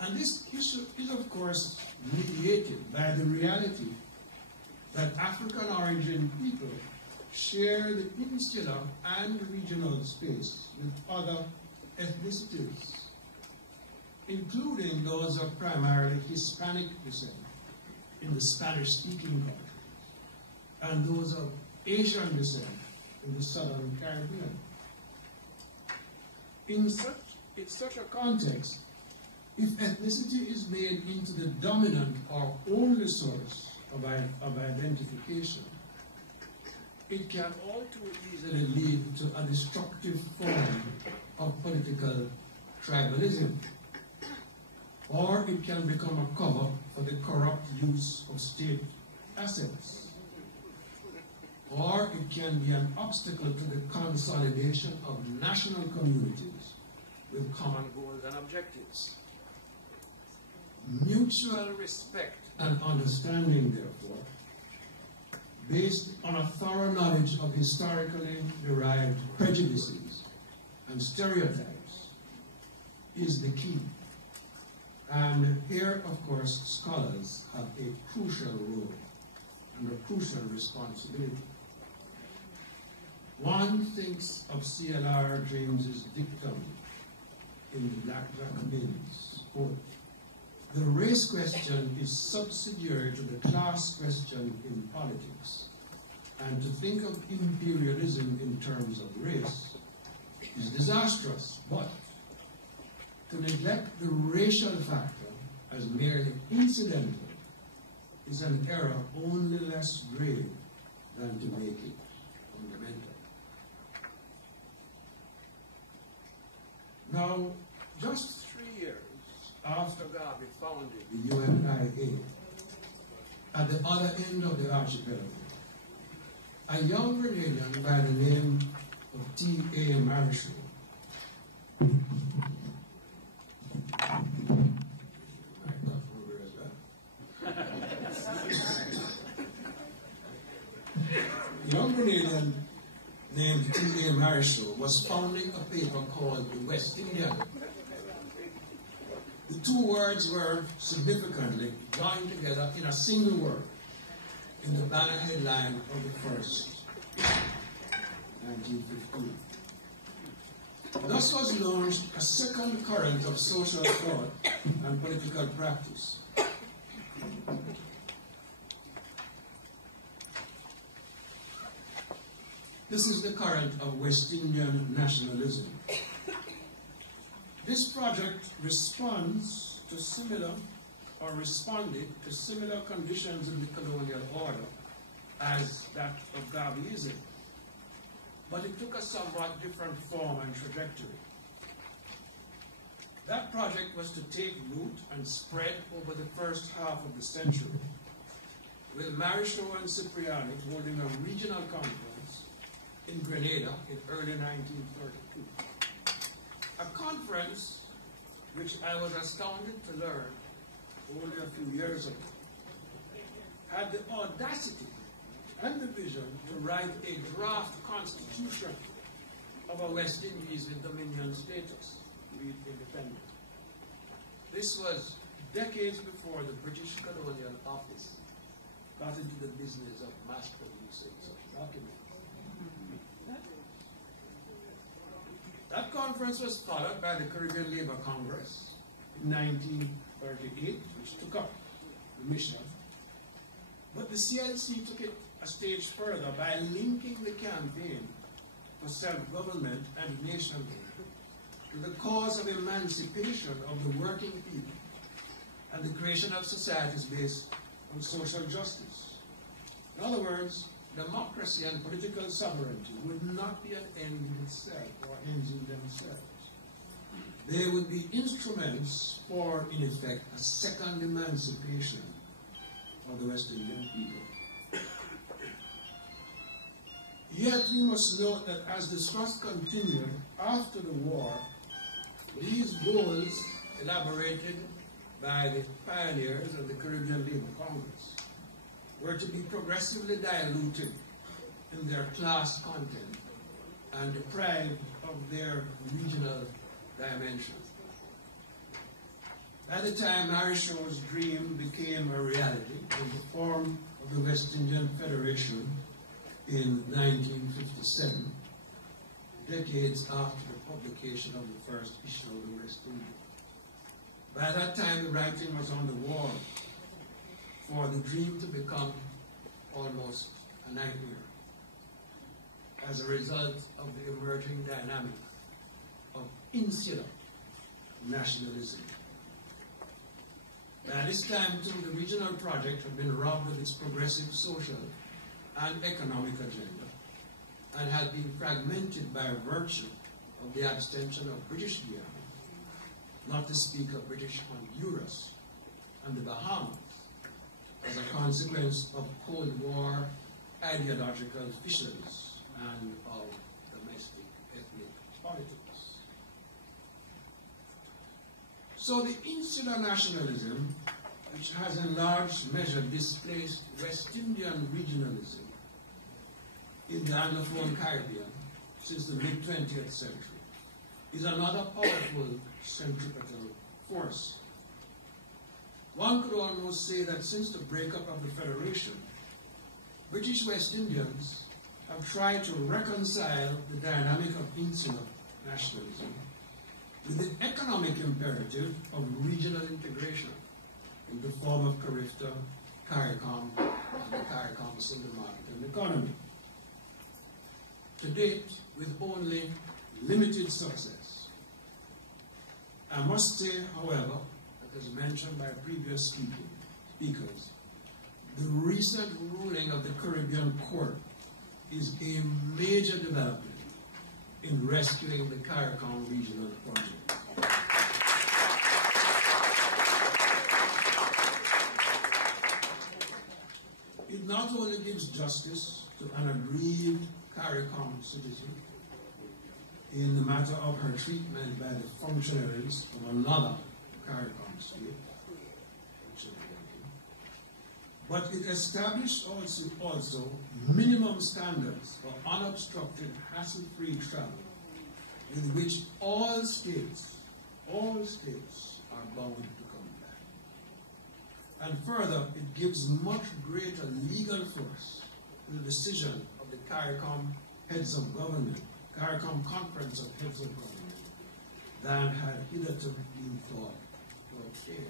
And this issue is, of course, mediated by the reality that African origin people share the insular and regional space with other ethnicities, including those of primarily Hispanic descent in the Spanish-speaking countries, and those of Asian descent in the Southern Caribbean. In such a context, if ethnicity is made into the dominant or only source of identification, it can all too easily lead to a destructive form of political tribalism, or it can become a cover for the corrupt use of state assets, or it can be an obstacle to the consolidation of national communities with common goals and objectives. Mutual respect and understanding, therefore, based on a thorough knowledge of historically derived prejudices and stereotypes, is the key. And here, of course, scholars have a crucial role and a crucial responsibility. One thinks of C.L.R. James's dictum in the Black Jacobins, quote, "The race question is subsidiary to the class question in politics, and to think of imperialism in terms of race is disastrous, but to neglect the racial factor as merely incidental is an error only less grave than to make it fundamental." Now, just 3 years after Garvey founded the UNIA, at the other end of the archipelago, a young Grenadian by the name of T.A. Marshall young Grenadian named T.A. Marshall was founding a paper called the West Indian. The two words were significantly joined together in a single word in the banner headline of the first, 1915. Thus was launched a second current of social thought and political practice. This is the current of West Indian nationalism. This project responds to responded to similar conditions in the colonial order as that of Garveyism. but it took a somewhat different form and trajectory. That project was to take root and spread over the first half of the century, with Marichaud and Cipriani holding a regional conference in Grenada in early 1932. A conference which I was astounded to learn only a few years ago had the audacity and the vision to write a draft constitution of a West Indies with Dominion status, be it independent. This was decades before the British Colonial Office got into the business of mass producing such documents. That conference was followed by the Caribbean Labour Congress in 1938, which took up the mission. But the CLC took it a stage further by linking the campaign for self-government and nationhood to the cause of emancipation of the working people and the creation of societies based on social justice. In other words, democracy and political sovereignty would not be an end in itself or ends in themselves. They would be instruments for, in effect, a second emancipation of the West Indian people. Yet we must note that as the thrust continued after the war, these goals elaborated by the pioneers of the Caribbean Labour Congress were to be progressively diluted in their class content and deprived of their regional dimension. By the time Marichaud's dream became a reality in the form of the West Indian Federation in 1957, decades after the publication of the first issue of the West Indian. By that time, the writing was on the wall for the dream to become almost a nightmare as a result of the emerging dynamic of insular nationalism. By this time, too, the regional project had been robbed of its progressive social and economic agenda and had been fragmented by virtue of the abstention of British Guiana, not to speak of British Honduras and the Bahamas, as a consequence of Cold War ideological fissions and of domestic ethnic politics. So the insular nationalism, which has in large measure displaced West Indian regionalism in the Anglophone Caribbean since the mid-20th century, is another powerful centripetal force. One could almost say that since the breakup of the Federation, British West Indians have tried to reconcile the dynamic of insular nationalism with the economic imperative of regional integration in the form of CARIFTA, CARICOM, and the CARICOM Single Market and Economy. To date, with only limited success. I must say, however, as mentioned by previous speakers, the recent ruling of the Caribbean Court is a major development in rescuing the CARICOM regional project. It not only gives justice to an aggrieved CARICOM citizen in the matter of her treatment by the functionaries of another CARICOM state, but it established also minimum standards for unobstructed, hassle-free travel with which all states are bound to comply. And further, it gives much greater legal force to the decision of the CARICOM heads of government, CARICOM Conference of Heads of Government, than had hitherto been thought to obtain.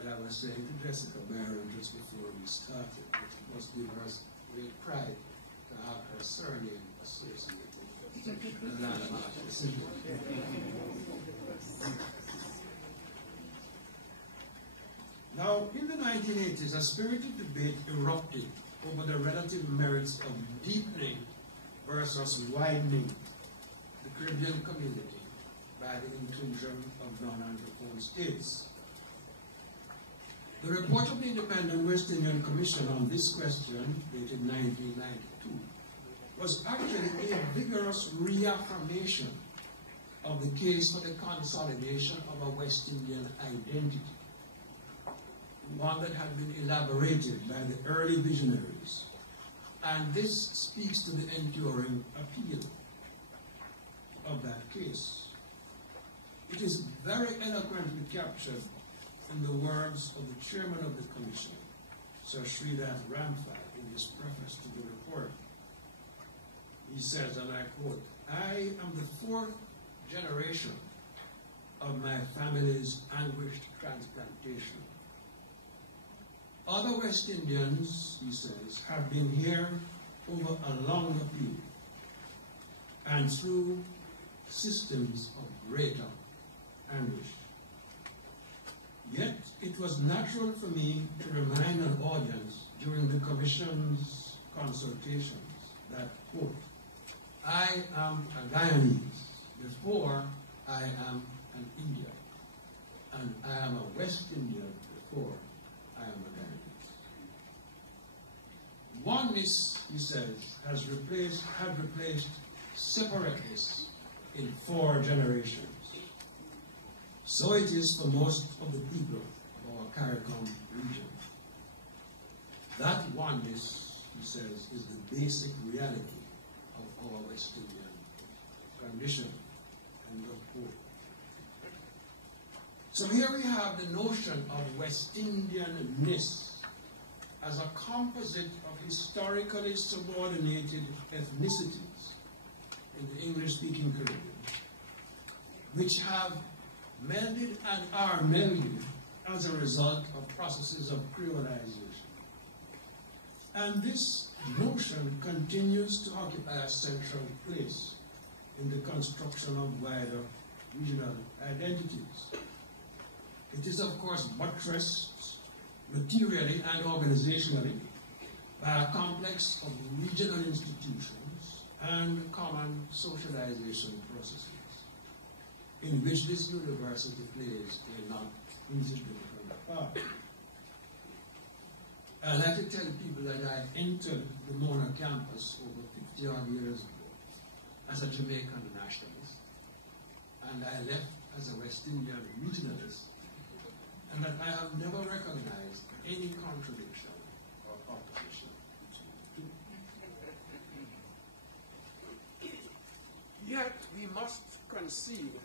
And I was saying to Jessica Barron just before we started, that it must give us great pride to have her surname associated with the landmark decision. Now, in the 1980s, a spirited debate erupted over the relative merits of deepening versus widening the Caribbean community by the inclusion of non-Anglophone states. The report of the Independent West Indian Commission on this question, dated 1992, was actually a vigorous reaffirmation of the case for the consolidation of a West Indian identity, one that had been elaborated by the early visionaries. And this speaks to the enduring appeal of that case. It is very eloquently captured in the words of the chairman of the commission, Sir Sridhar Ramphal, in his preface to the report. He says, and I quote, "I am the fourth generation of my family's anguished transplantation. Other West Indians," he says, "have been here over a longer period and through systems of greater anguish. Yet it was natural for me to remind an audience during the Commission's consultations that, quote, I am a Guyanese before I am an Indian, and I am a West Indian before I am a Guyanese. Oneness," he says, had replaced separateness in 4 generations. So it is for most of the people of our CARICOM region. That oneness, he says, is the basic reality of our West Indian condition. End of quote. So here we have the notion of West Indianness as a composite of historically subordinated ethnicities in the English-speaking Caribbean, which have melded and are melded as a result of processes of creolization. And this notion continues to occupy a central place in the construction of wider regional identities. It is, of course, buttressed materially and organizationally by a complex of regional institutions and common socialization processes, in which this university plays a not insignificant part. I like to tell people that I entered the Mona campus over 50-odd years ago as a Jamaican nationalist, and I left as a West Indian regionalist, and that I have never recognized any contradiction or opposition between the two. Yet we must concede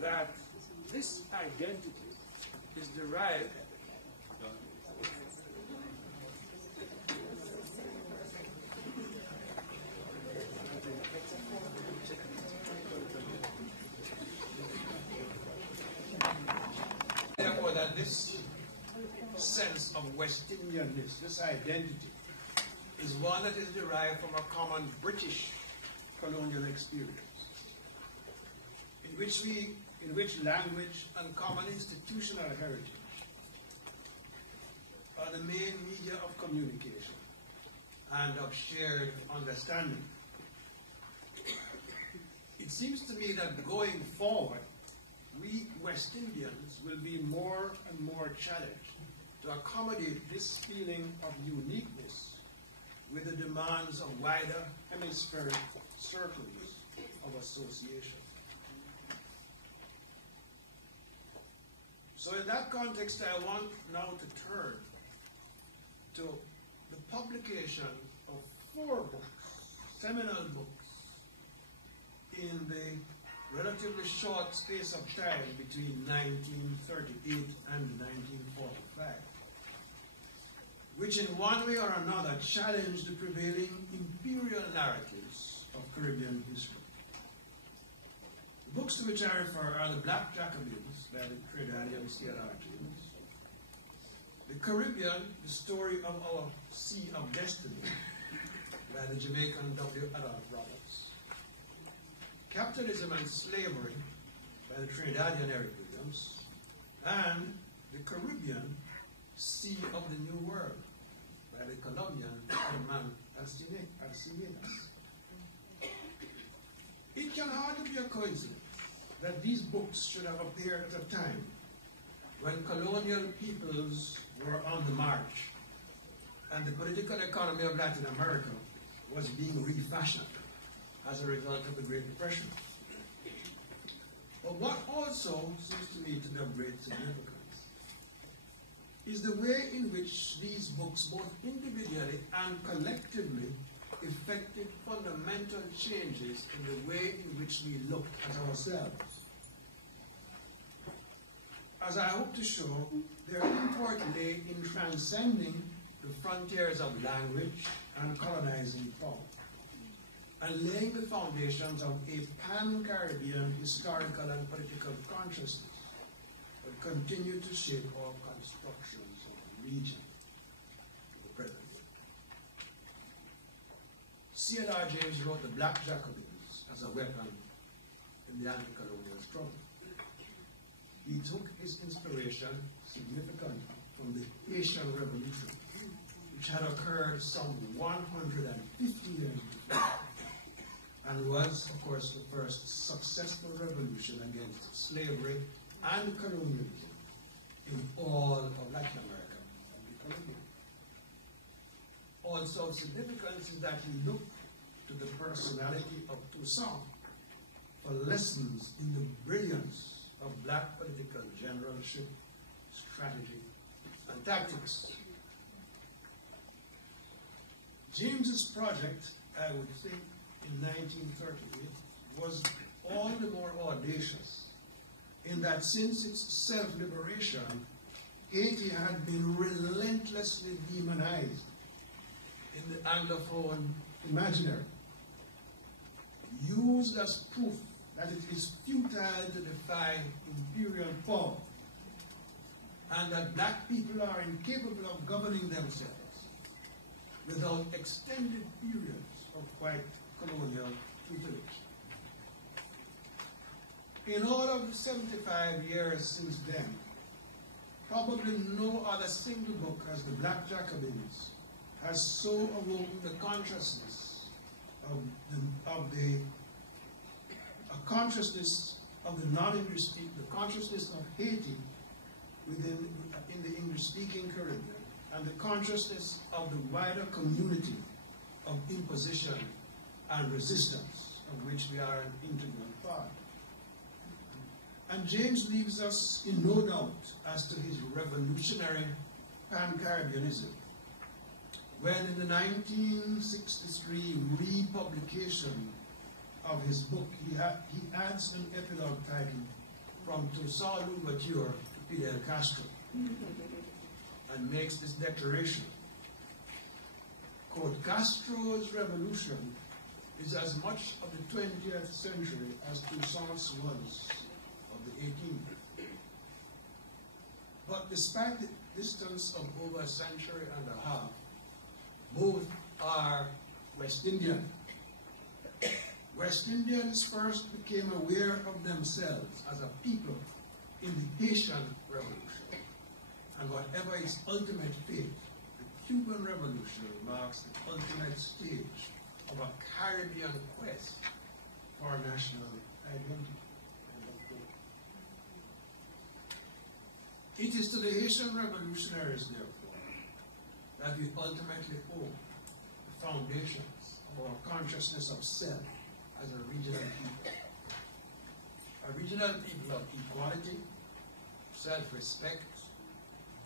that this identity is derived therefore that this sense of West Indianness, this identity, is one that is derived from a common British colonial experience, in which language and common institutional heritage are the main media of communication and of shared understanding. It seems to me that going forward, we West Indians will be more and more challenged to accommodate this feeling of uniqueness with the demands of wider hemispheric circles of association. So in that context, I want now to turn to the publication of 4 books, seminal books, in the relatively short space of time between 1938 and 1945, which in one way or another challenged the prevailing imperial narratives of Caribbean history. The books to which I refer are The Black Jacobins by the Trinidadian CLRGs, The Caribbean, The Story of Our Sea of Destiny by the Jamaican W. Adolph Roberts, Capitalism and Slavery by the Trinidadian Eric Williams, and The Caribbean, Sea of the New World by by the Colombian man Alcinedas. It can hardly be a coincidence that these books should have appeared at a time when colonial peoples were on the march and the political economy of Latin America was being refashioned as a result of the Great Depression. But what also seems to me to be of great significance is the way in which these books, both individually and collectively, effected fundamental changes in the way in which we look at ourselves. As I hope to show, they are importantly in transcending the frontiers of language and colonizing thought, and laying the foundations of a pan-Caribbean historical and political consciousness that continue to shape our constructions of the region in the present day. C.L.R. James wrote The Black Jacobins as a weapon in the anti-colonial struggle. He took his inspiration significantly from the Haitian Revolution, which had occurred some 150 years before, and was, of course, the first successful revolution against slavery and colonialism in all of Latin America and the Caribbean. Also of significance is that he looked to the personality of Toussaint for lessons in the brilliance of black political generalship, strategy, and tactics. James's project, I would think, in 1938 was all the more audacious in that since its self-liberation, Haiti had been relentlessly demonized in the Anglophone imaginary, used as proof that it is futile to defy imperial power, and that black people are incapable of governing themselves without extended periods of white colonial tutelage. In all of the 75 years since then, probably no other single book as The Black Jacobins has so awoken the consciousness of the non-English speaking, the consciousness of Haiti in the English-speaking Caribbean, and the consciousness of the wider community of imposition and resistance, of which we are an integral part. And James leaves us in no doubt as to his revolutionary pan-Caribbeanism, when in the 1963 republication of his book, he adds an epilogue titled From Toussaint Louverture to Fidel Castro, and makes this declaration, quote, Castro's revolution is as much of the 20th century as Toussaint's was of the 18th. But despite the distance of over a century and a half, both are West Indian. West Indians first became aware of themselves as a people in the Haitian Revolution, and whatever its ultimate fate, the Cuban Revolution marks the ultimate stage of a Caribbean quest for national identity. It is to the Haitian revolutionaries, therefore, that we ultimately owe the foundations of our consciousness of self as a regional people. A regional people of equality, self-respect,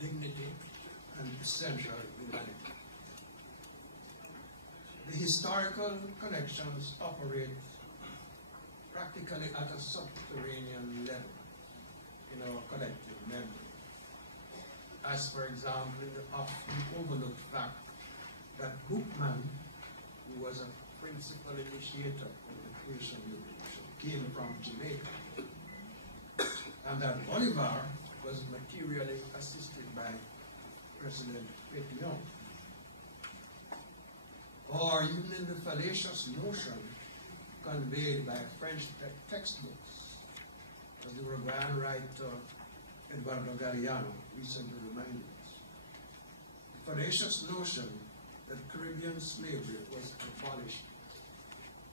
dignity, and essential humanity. The historical connections operate practically at a subterranean level in our collective memory. As, for example, the often overlooked fact that Bookman, who was a principal initiator of the Haitian Revolution, came from Jamaica, and that Bolivar was materially assisted by President Pétion. Or even in the fallacious notion conveyed by French textbooks, as the Uruguayan writer Eduardo Galeano recently reminded us. The fallacious notion that Caribbean slavery was abolished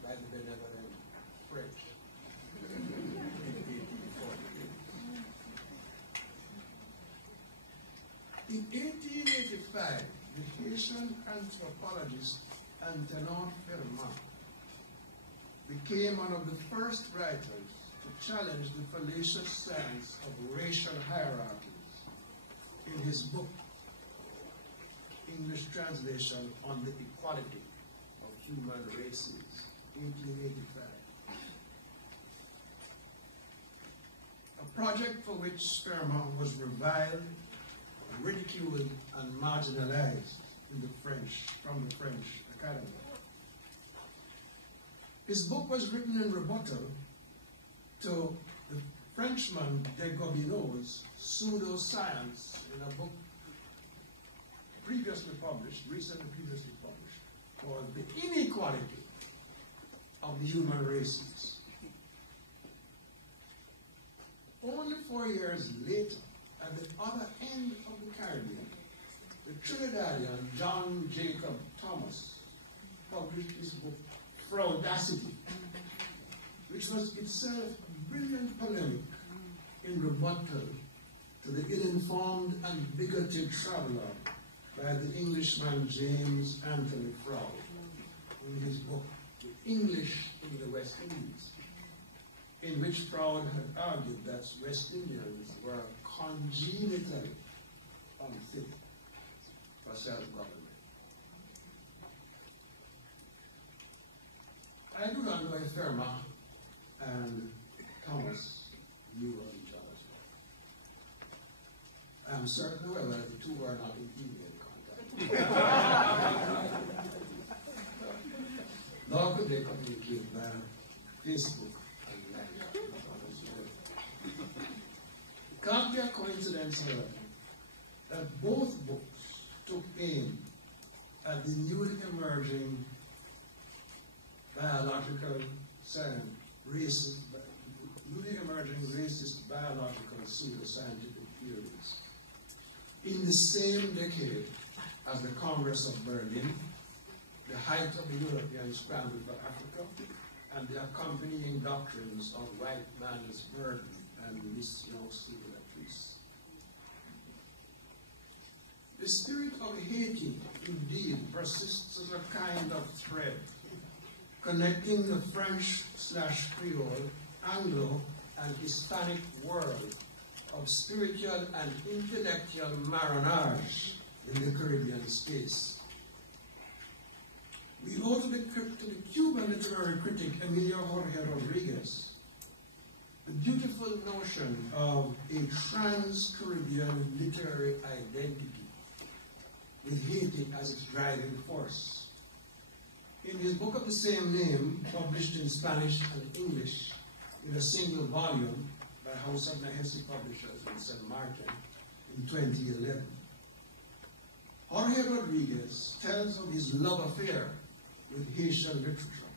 by the benevolent French in 1848. In 1885, the Haitian anthropologist Antonin Fermat became one of the first writers to challenge the fallacious science of racial hierarchies in his book, English translation on the equality of human races, 1885. A project for which Fermat was reviled, ridiculed, and marginalized from the French Academy. His book was written in rebuttal to the Frenchman de Gobineau's pseudoscience in a book recently previously published, called The Inequality of the Human Races. Only 4 years later, at the other end of the Caribbean, the Trinidadian John Jacob Thomas published his book, Fraudacity, which was itself a brilliant polemic in rebuttal to the ill-informed and bigoted traveler by the Englishman James Anthony Froude in his book, The English in the West Indies, in which Froude had argued that West Indians were congenitally unfit for self-government. I do not know if Fermat and Thomas knew of each other as well. I am certain, however, that the two were not in email contact. Nor could they communicate via Facebook and Mac. It can't be a coincidence, however, that both books took aim at the newly emerging racist biological pseudoscientific theories. In the same decade as the Congress of Berlin, the height of the European scramble for Africa, and the accompanying doctrines of white man's burden and mission civilisatrice. The spirit of Haiti, indeed, persists as a kind of thread connecting the French/Creole, Anglo, and Hispanic world of spiritual and intellectual marinage in the Caribbean space. We owe to the Cuban literary critic Emilio Jorge Rodriguez the beautiful notion of a trans-Caribbean literary identity with Haiti as its driving force. In his book of the same name, published in Spanish and English in a single volume by House of Nahesi Publishers in St. Martin in 2011, Jorge Rodriguez tells of his love affair with Haitian literature.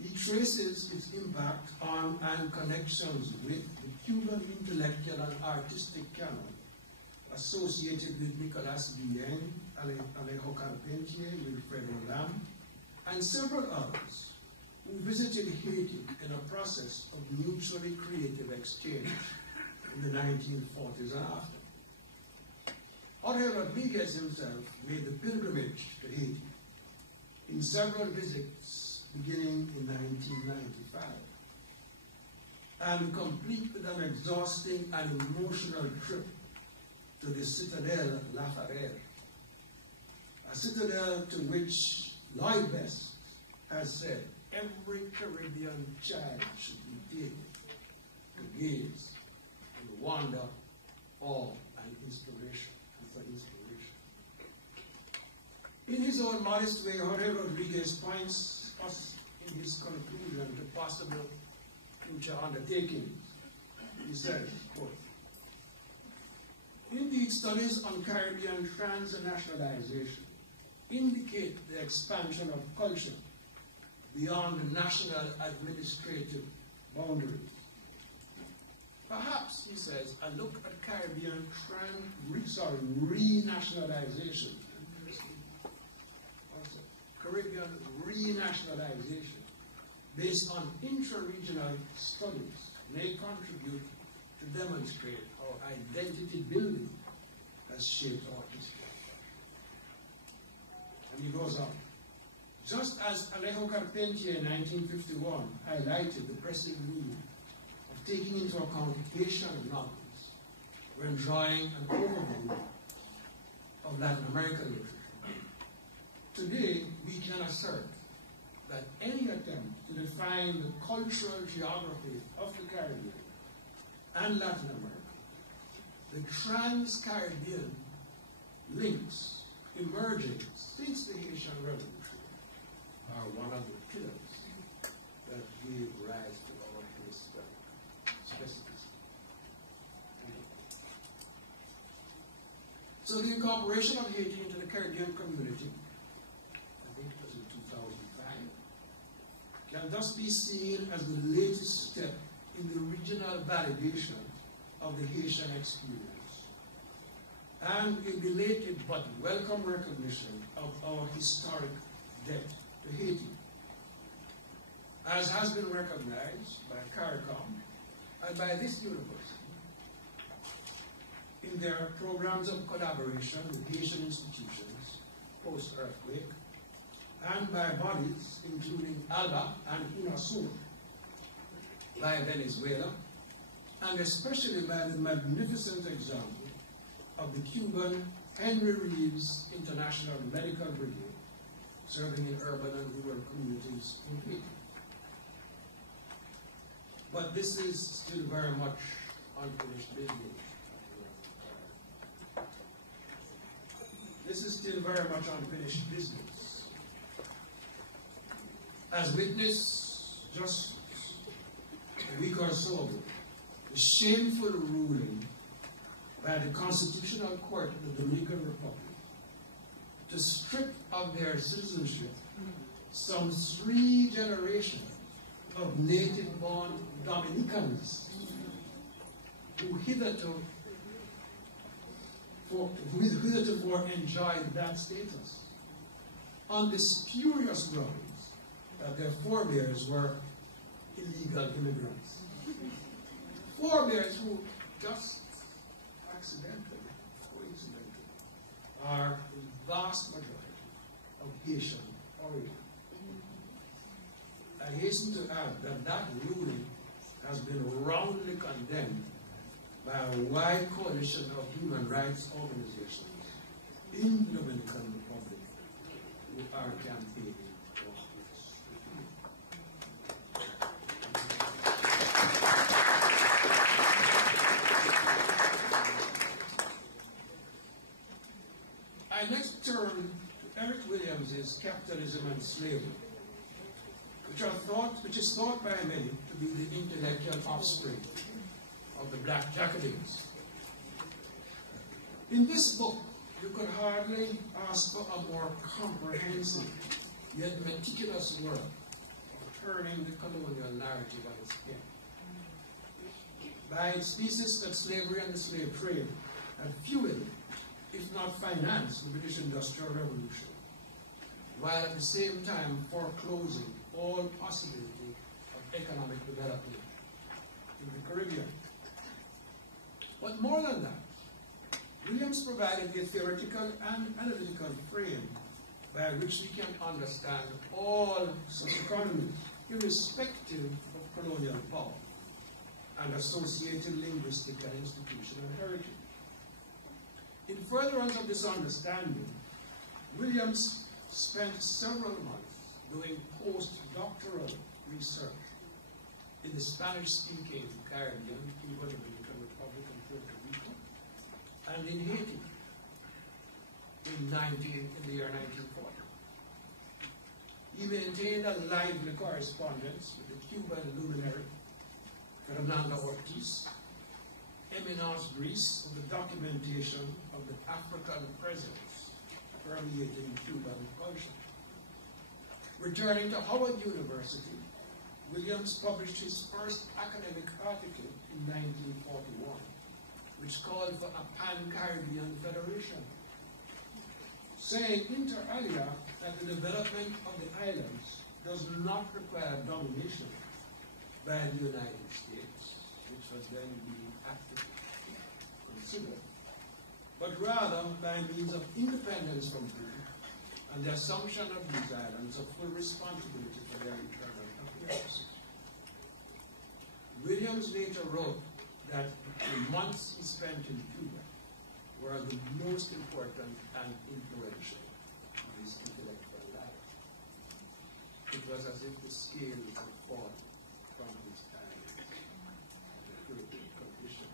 He traces its impact on and connections with the Cuban intellectual and artistic canon associated with Nicolas Guillen, Alejo Carpentier, Wilfredo Lam, and several others who visited Haiti in a process of mutually creative exchange in the 1940s and after. Jorge Rodriguez himself made the pilgrimage to Haiti in several visits beginning in 1995, and complete with an exhausting and emotional trip to the citadel of La Ferrer, a citadel to which Lloyd Best has said every Caribbean child should be taken to gaze and wonder, awe, and inspiration, and for inspiration. In his own modest way, Jorge Rodriguez points us in his conclusion to possible future undertakings. He says, quote, "Indeed, studies on Caribbean transnationalization indicate the expansion of culture beyond the national administrative boundaries. Perhaps," he says, "a look at Caribbean renationalization Caribbean renationalization based on intra-regional studies may contribute to demonstrate how identity building has shaped our history. And he goes on. Just as Alejo Carpentier in 1951 highlighted the pressing need of taking into account Haitian novels when drawing an overview of Latin American literature, today we can assert that any attempt to define the cultural geography of the Caribbean and Latin America, the trans-Caribbean links emerging since the Haitian Revolution, are one of the pillars that gave rise to our specificity. So the incorporation of Haiti into the Caribbean community, I think it was in 2005, can thus be seen as the latest step in the regional validation of the Haitian experience, and a belated but welcome recognition of our historic debt to Haiti, as has been recognized by CARICOM and by this university in their programs of collaboration with Haitian institutions post-earthquake, and by bodies including ALBA and UNASUR, by Venezuela, and especially by the magnificent example of the Cuban Henry Reeves International Medical Brigade, serving in urban and rural communities in Haiti. But this is still very much unfinished business. This is still very much unfinished business. As witness just a week or so ago, the shameful ruling by the Constitutional Court of the Dominican Republic to strip of their citizenship some 3 generations of native-born Dominicans who hitherto enjoyed that status on the spurious grounds that their forebears were illegal immigrants. Forebears who just accidentally, coincidentally, are the vast majority of Haitian origin. I hasten to add that that ruling has been roundly condemned by a wide coalition of human rights organizations in the Dominican Republic who are campaigning for its repeal. I next turn to Eric Williams's Capitalism and Slavery, which is thought by many to be the intellectual offspring of the Black Jacobins. In this book, you could hardly ask for a more comprehensive yet meticulous work of turning the colonial narrative on its head. By its thesis that slavery and the slave trade had fueled, if not financed, the British Industrial Revolution, while at the same time foreclosing all possibility of economic development in the Caribbean. But more than that, Williams provided a theoretical and analytical frame by which we can understand all such economies, irrespective of colonial power and associated linguistic and institutional heritage. In furtherance of this understanding, Williams spent several months doing postdoctoral research in the Spanish-speaking Caribbean, Cuba, Dominican Republic, and Puerto Rico, and in Haiti in the year 1940. He maintained a lively correspondence with the Cuban luminary Fernando Ortiz, eminence Greece of the documentation of the African presence permeating Cuban culture. Returning to Howard University, Williams published his first academic article in 1941, which called for a Pan-Caribbean Federation. saying inter alia that the development of the islands does not require domination by the United States, which was then being actively considered, but rather by means of independence from Britain and the assumption of these islands of full responsibility for their internal affairs. Williams later wrote that the months he spent in Cuba were the most important and influential of his intellectual life. It was as if the scales had fallen from his eyes in a European condition.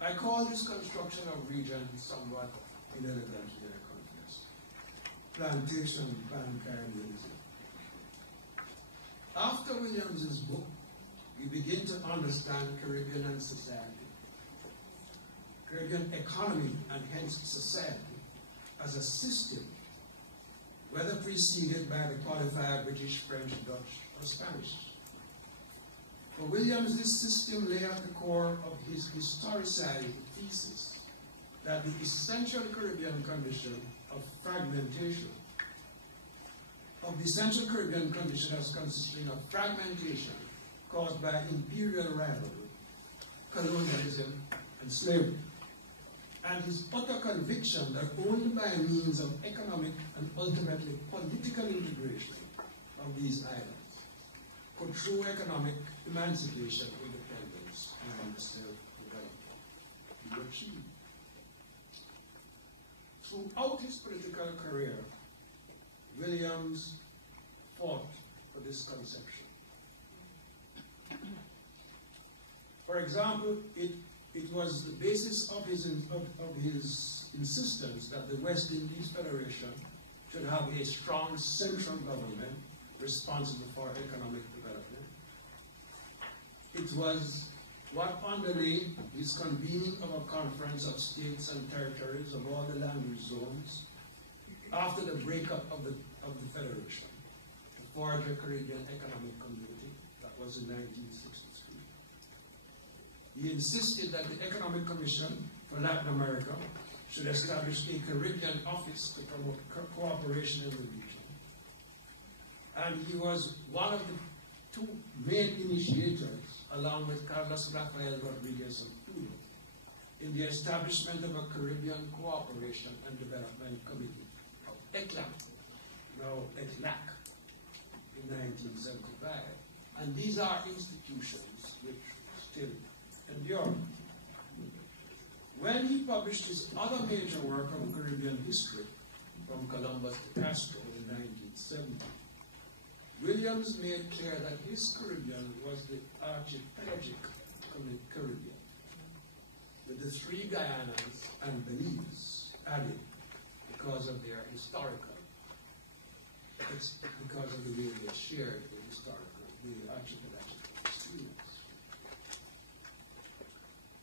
I call this construction of region somewhat inelegant, I confess. Plantation pan-Caribbeanism. After Williams's book, we begin to understand Caribbean and society, Caribbean economy and hence society, as a system, whether preceded by the qualifier British, French, Dutch, or Spanish. For Williams, this system lay at the core of his historicized thesis that the essential Caribbean condition of fragmentation, of the essential Caribbean condition as consisting of fragmentation caused by imperial rivalry, colonialism, and slavery, and his utter conviction that only by means of economic and ultimately political integration of these islands could true economic emancipation, independence, and self-development be achieved. Throughout his political career, Williams fought for this conception. For example, it was the basis of his insistence that the West Indies Federation should have a strong central government responsible for economic development. It was what underlay his convening of a conference of states and territories of all the language zones after the breakup of the Federation, to forge a Caribbean Economic Community. That was in 1963. He insisted that the Economic Commission for Latin America should establish a Caribbean office to promote cooperation in the region. And he was one of the two main initiators, along with Carlos Rafael Rodriguez of Cuba, in the establishment of a Caribbean Cooperation and Development Committee of ECLAC, now ECLAC, in 1975. And these are institutions which still endure. When he published his other major work on Caribbean history, From Columbus to Castro, in 1970, Williams made clear that his Caribbean was the archipelagic Caribbean, with the three Guyanas and Belize added because of their historical, because of the way they shared the archipelagic experience.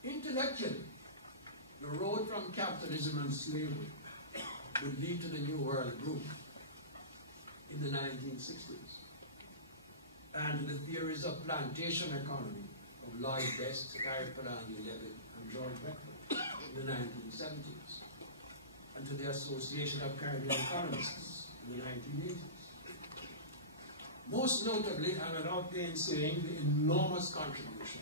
Intellectually, the road from capitalism and slavery would lead to the New World group in the 1960s, and the theories of plantation economy of Lloyd Best, CARICOM, and George Beckman in the 1970s, and to the Association of Caribbean Economists in the 1980s. Most notably, and without saying, the enormous contribution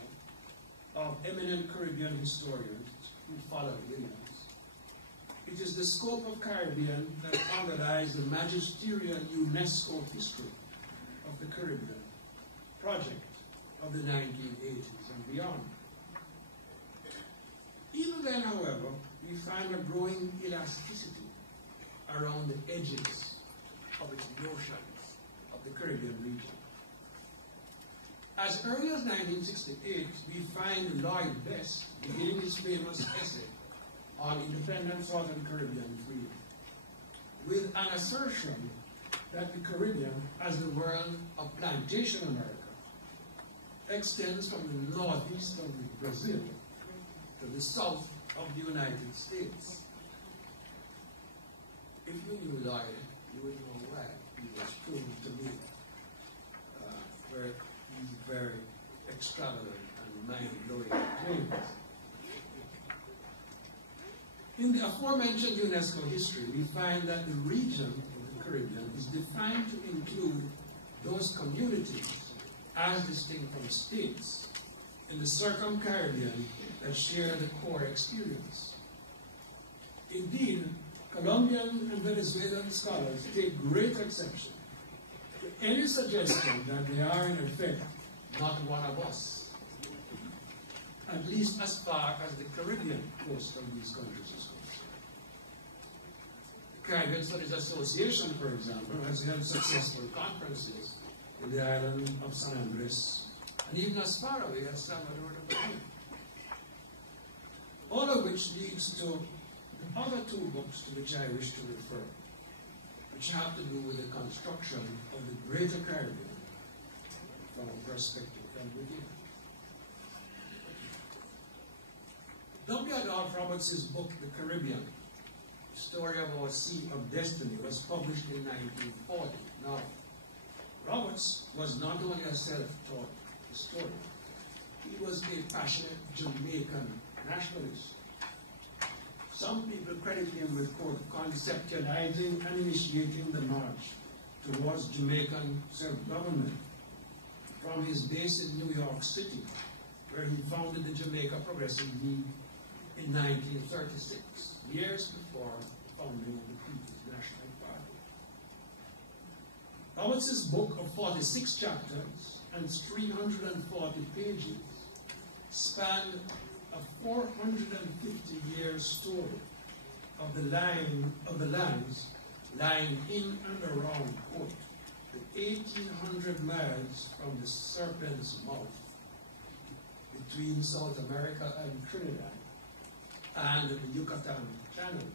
of eminent Caribbean historians who followed Williams. It is the scope of Caribbean that underlies the magisterial UNESCO history of the Caribbean project of the 1980s and beyond. Even then, however, we find a growing elasticity around the edges of its notions of the Caribbean region. As early as 1968, we find Lloyd Best beginning his famous essay on independent Southern Caribbean freedom, with an assertion that the Caribbean, as the world of plantation America, extends from the northeast of Brazil to the south of the United States. If you knew Lloyd, you would know why he was proved to be very extravagant and mind-blowing claims. In the aforementioned UNESCO history, we find that the region of the Caribbean is defined to include those communities as distinct from states in the Circum-Caribbean that share the core experience. Indeed, Colombian and Venezuelan scholars take great exception to any suggestion that they are in effect not one of us, at least as far as the Caribbean coast of these countries is concerned. The Caribbean Studies Association, for example, has held successful conferences in the island of San Andres, and even as far away as Salvador de Bahia. All of which leads to the other two books to which I wish to refer, which have to do with the construction of the Greater Caribbean from a perspective and within. W. Adolph Roberts' book, The Caribbean, Story of Our Sea of Destiny, was published in 1940. Now, Roberts was not only a self-taught historian, he was a passionate Jamaican nationalist. Some people credit him with, quote, conceptualizing and initiating the march towards Jamaican self-government from his base in New York City, where he founded the Jamaica Progressive League in 1936, years before the founding of the People's National Party. Roberts' book of 46 chapters and 340 pages spanned a 450-year story of the lands lying in and around, quote, the 1,800 miles from the Serpent's Mouth between South America and Trinidad and the Yucatan Channel.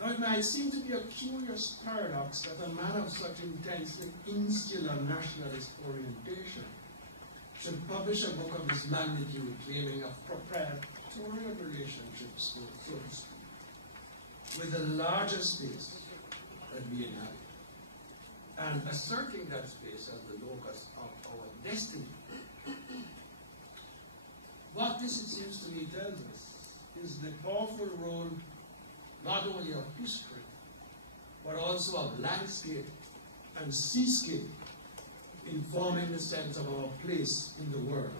Now, it might seem to be a curious paradox that a man of such intensely insular nationalist orientation should publish a book of this magnitude claiming a proprietorial relationships with the larger space that we inhabit, and asserting that space as the locus of our destiny. What this, it seems to me, tells us is the powerful role not only of history, but also of landscape and seascape in forming the sense of our place in the world.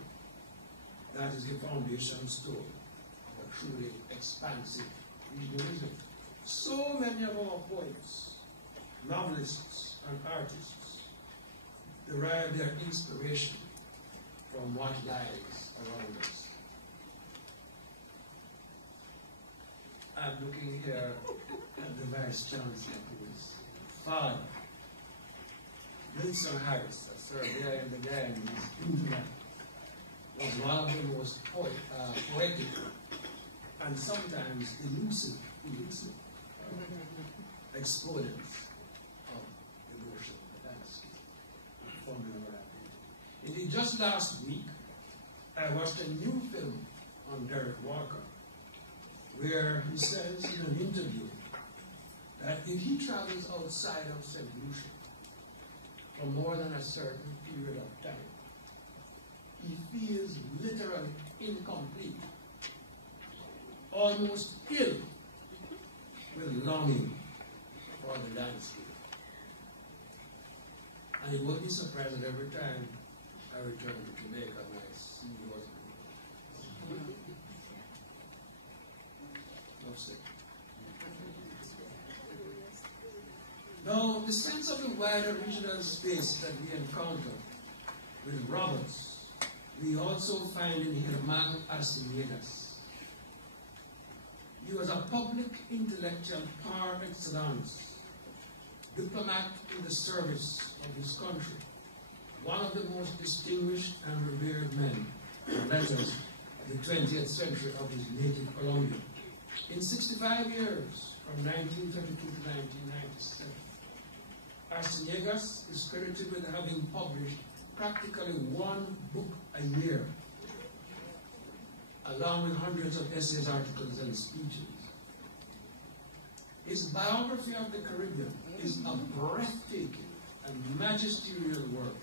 That is the foundation stone of a truly expansive regionalism. So many of our poets, novelists, and artists derive their inspiration from what lies around us. I'm looking here at the Vice Chancellor, whose father, Wilson Harris, a surveyor in the Guyanese, was one of the most poetic and sometimes elusive exponents of the notion of landscape. Indeed, just last week, I watched a new film on Derek Walker, where he says in an interview that if he travels outside of St. Lucia for more than a certain period of time, he feels literally incomplete, almost ill with longing for the landscape. And he won't be surprised that every time I return to Jamaica and I see yours. Now, the sense of the wider regional space that we encounter with Roberts, we also find in Girvan Arciniegas. He was a public intellectual par excellence, diplomat in the service of his country, one of the most distinguished and revered men and letters of the 20th century of his native Colombia. In 65 years, from 1932 to 1997, Arciniegas is credited with having published practically one book a year, along with hundreds of essays, articles, and speeches. His biography of the Caribbean is a breathtaking and magisterial work,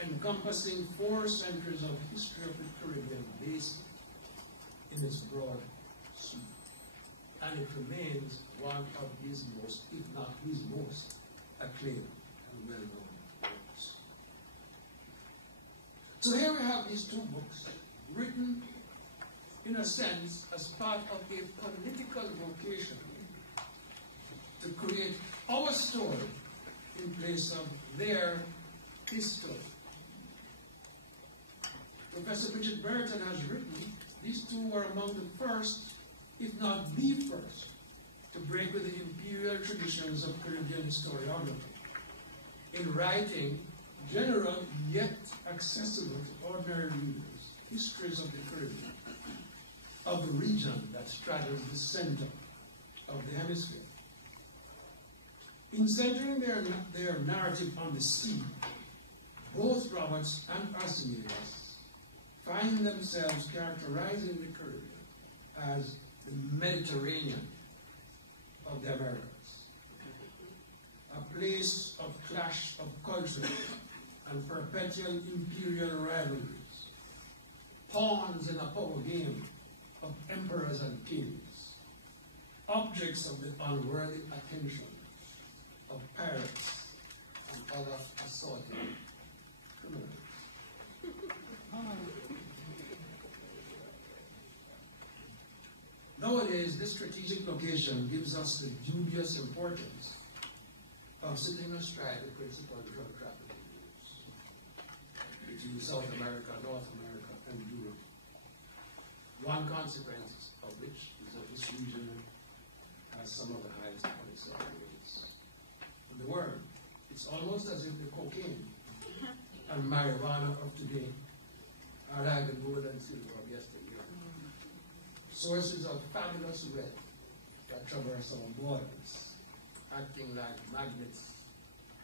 encompassing 4 centuries of history of the Caribbean basin, in its broad sweep. And it remains one of his most, if not his most, acclaimed and well-known works. So here we have these two books, written, in a sense, as part of a political vocation to create our story in place of their history. Professor Bridget Brereton has written, these two were among the first, if not the first, to break with the imperial traditions of Caribbean historiography in writing general yet accessible to ordinary readers histories of the Caribbean, of the region that straddles the center of the hemisphere. In centering their narrative on the sea, both Roberts and Archimedes find themselves characterizing the Caribbean as the Mediterranean of the Americas, a place of clash of cultures and perpetual imperial rivalries, pawns in a power game of emperors and kings, objects of the unworthy attention of pirates and other assorted criminals. Nowadays, this strategic location gives us the dubious importance of sitting astride the principal drug trafficking routes between South America, North America, and Europe. One consequence of which is that this region has some of the highest homicide rates in the world. It's almost as if the cocaine and marijuana of today are like the gold and silver of yesteryear. Sources of fabulous wealth that traverse our borders, acting like magnets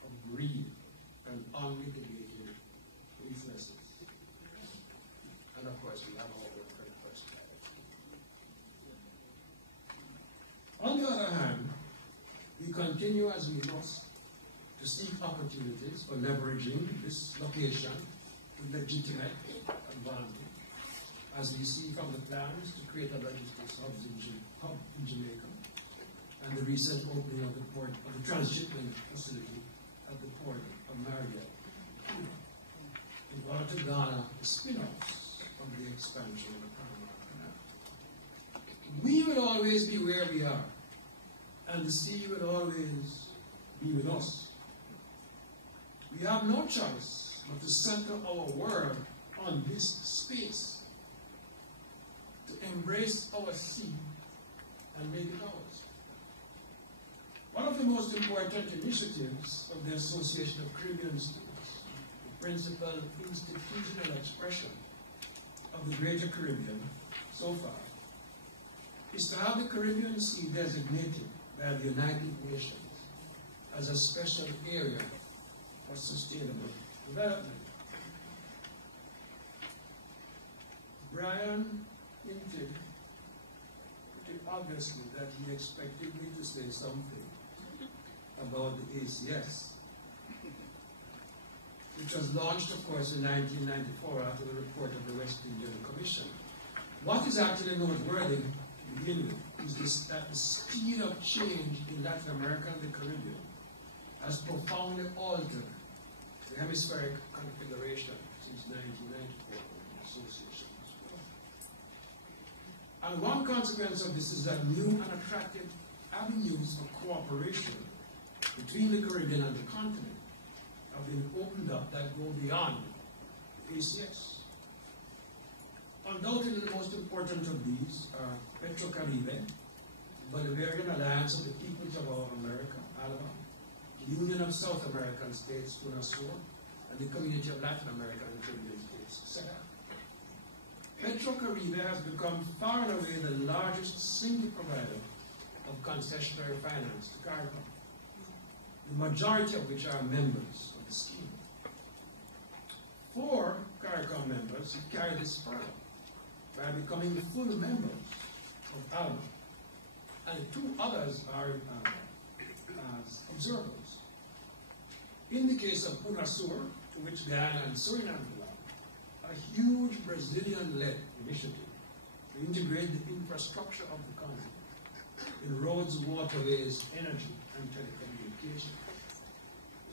of greed and unmitigated weaknesses. And of course, we have all the very first trials. On the other hand, we continue as we must to seek opportunities for leveraging this location with legitimate advantage, as we see from the plans to create a logistics hub in Jamaica and the recent opening of the port of the transshipment facility at the port of Mariel, in order to garner the spin-offs of the expansion of the Panama Canal. We will always be where we are, and the sea will always be with us. We have no choice but to center our world on this space, to embrace our sea and make it ours. One of the most important initiatives of the Association of Caribbean States, the principal institutional expression of the Greater Caribbean so far, is to have the Caribbean Sea designated by the United Nations as a special area for sustainable development. Brian hinted pretty obviously that he expected me to say something about the ACS, which was launched, of course, in 1994 after the report of the West Indian Commission. What is actually noteworthy to begin with is that the speed of change in Latin America and the Caribbean has profoundly altered the hemispheric configuration since 1994 association. And one consequence of this is that new and attractive avenues for cooperation between the Caribbean and the continent have been opened up that go beyond the ACS. Undoubtedly, the most important of these are Petrocaribe, Bolivarian Alliance of the Peoples of America, ALBA, the Union of South American States, UNASUR, and the Community of Latin American and Caribbean States, SEDA. Petrocaribe has become far and away the largest single provider of concessionary finance to CARICOM, the majority of which are members of the scheme. 4 CARICOM members carry this further by becoming the full members of ALBA, and 2 others are as observers. In the case of UNASUR, to which Guyana and Suriname belong, a huge Brazilian-led initiative integrate the infrastructure of the country in roads, waterways, energy, and telecommunication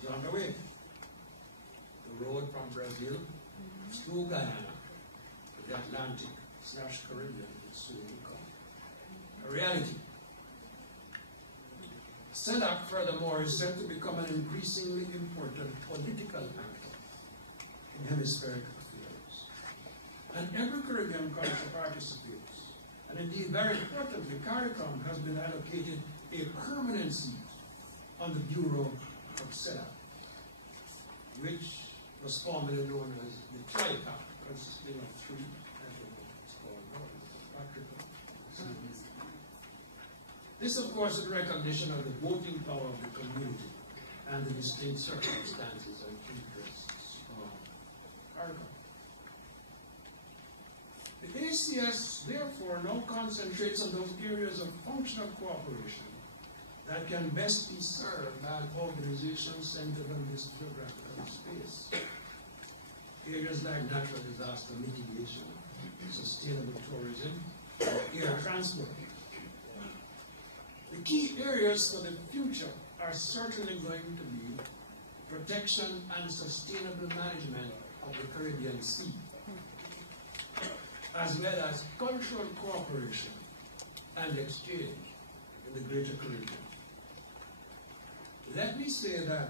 is underway. The road from Brazil through Guyana to the Atlantic/Caribbean will soon become a reality. SELAC, furthermore, is set to become an increasingly important political actor in hemispheric affairs. And every Caribbean country participates. And indeed, very importantly, CARICOM has been allocated a permanent seat on the Bureau of SELAC, which was formerly known as the TRICOM, consisting of three, I don't know what it's called now, This, of course, is recognition of the voting power of the community and the distinct circumstances and interests of CARICOM. The ACS, therefore, now concentrates on those areas of functional cooperation that can best be served by an organization centered on this geographical space. Areas like natural disaster mitigation, sustainable tourism, and air transport. The key areas for the future are certainly going to be protection and sustainable management of the Caribbean Sea, as well as cultural cooperation and exchange in the Greater Caribbean. Let me say that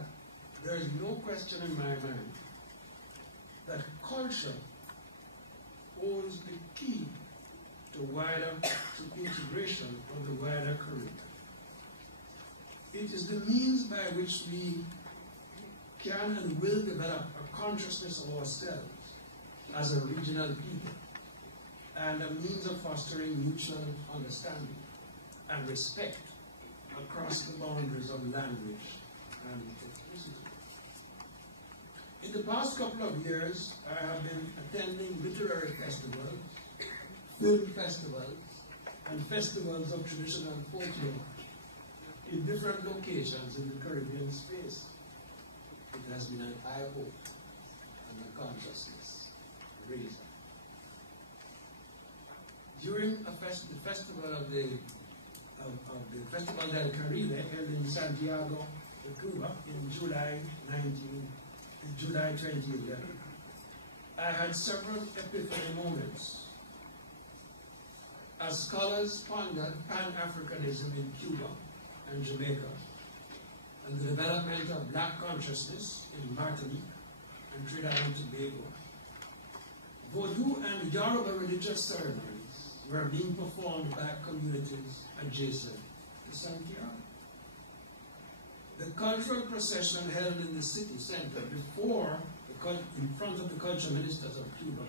there is no question in my mind that culture holds the key to integration of the wider Caribbean. It is the means by which we can and will develop a consciousness of ourselves as a regional people, and a means of fostering mutual understanding and respect across the boundaries of language and ethnicity. In the past couple of years, I have been attending literary festivals, film festivals, and festivals of traditional folklore in different locations in the Caribbean space. It has been an eye-opener and a consciousness raiser. During the festival of the Festival del Caribe held in Santiago de Cuba in July 2011, I had several epiphany moments as scholars pondered Pan-Africanism in Cuba and Jamaica, and the development of black consciousness in Martinique and Trinidad and Tobago. Vodou and Yoruba religious ceremonies were being performed by communities adjacent to Santiago. The cultural procession held in the city center in front of the cultural ministers of Cuba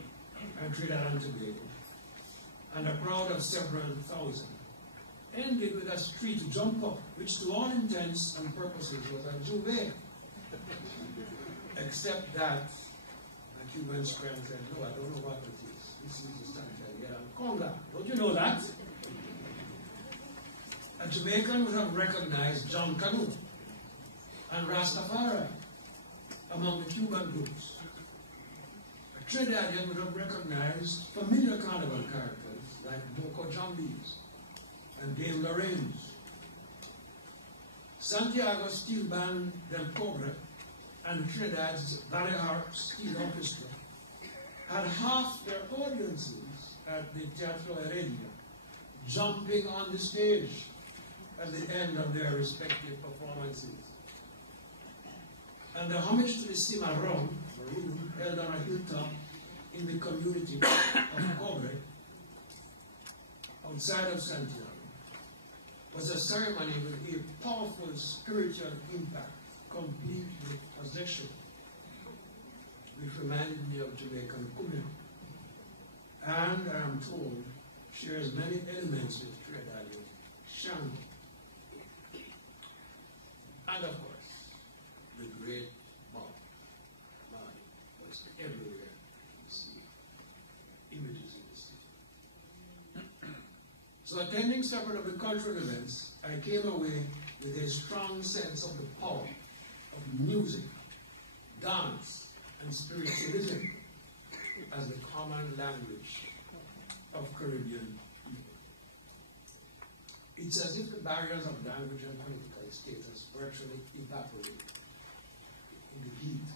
and Trinidad and Tobago, and a crowd of several thousand, ended with a street jump up, which to all intents and purposes was a juve. Except that the Cuban friend said, no, I don't know what it is. This is the Santiago Conga. Don't you know that? A Jamaican would have recognized John Canoe and Rastafari among the Cuban groups. A Trinidadian would have recognized familiar carnival characters like Boko Jumbies and Dame Lorraines. Santiago Steel Band del Cobre and Trinidad's Valley Harp Steel Orchestra had half their audiences at the Teatro Heredia jumping on the stage at the end of their respective performances. And the homage to the Cimarron, maroon, held on a hilltop in the community of Cobre, outside of Santiago, was a ceremony with a powerful spiritual impact, complete with possession, which reminded me of Jamaican Kumino, and I am told shares many elements with Trinidadian Shango. And of course, the great Bob Marley was everywhere you see images in the sea. So attending several of the cultural events, I came away with a strong sense of the power of music, dance, and spiritualism as the common language of Caribbean people. It's as if the barriers of language and political status virtually evaporate in the heat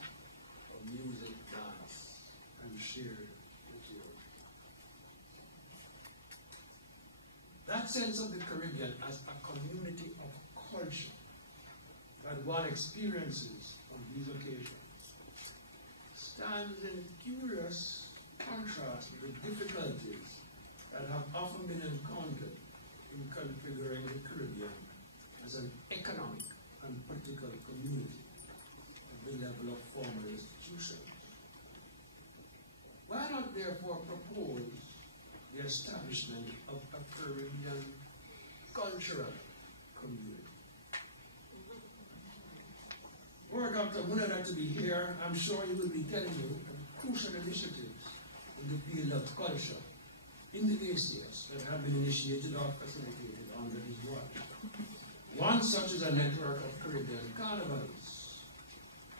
of music, dance, and shared patriotism. That sense of the Caribbean as a community of culture that one experiences on these occasions stands in curious contrast with difficulties that have often been encountered in configuring the Caribbean as an economic and political community at the level of formal institutions. Why not therefore propose the establishment of a Caribbean cultural community? Were Dr. Munada to be here, I'm sure he will be telling you of crucial initiatives in the field of culture in the ACS that have been initiated or facilitated under his watch. One such is a network of Caribbean carnivals,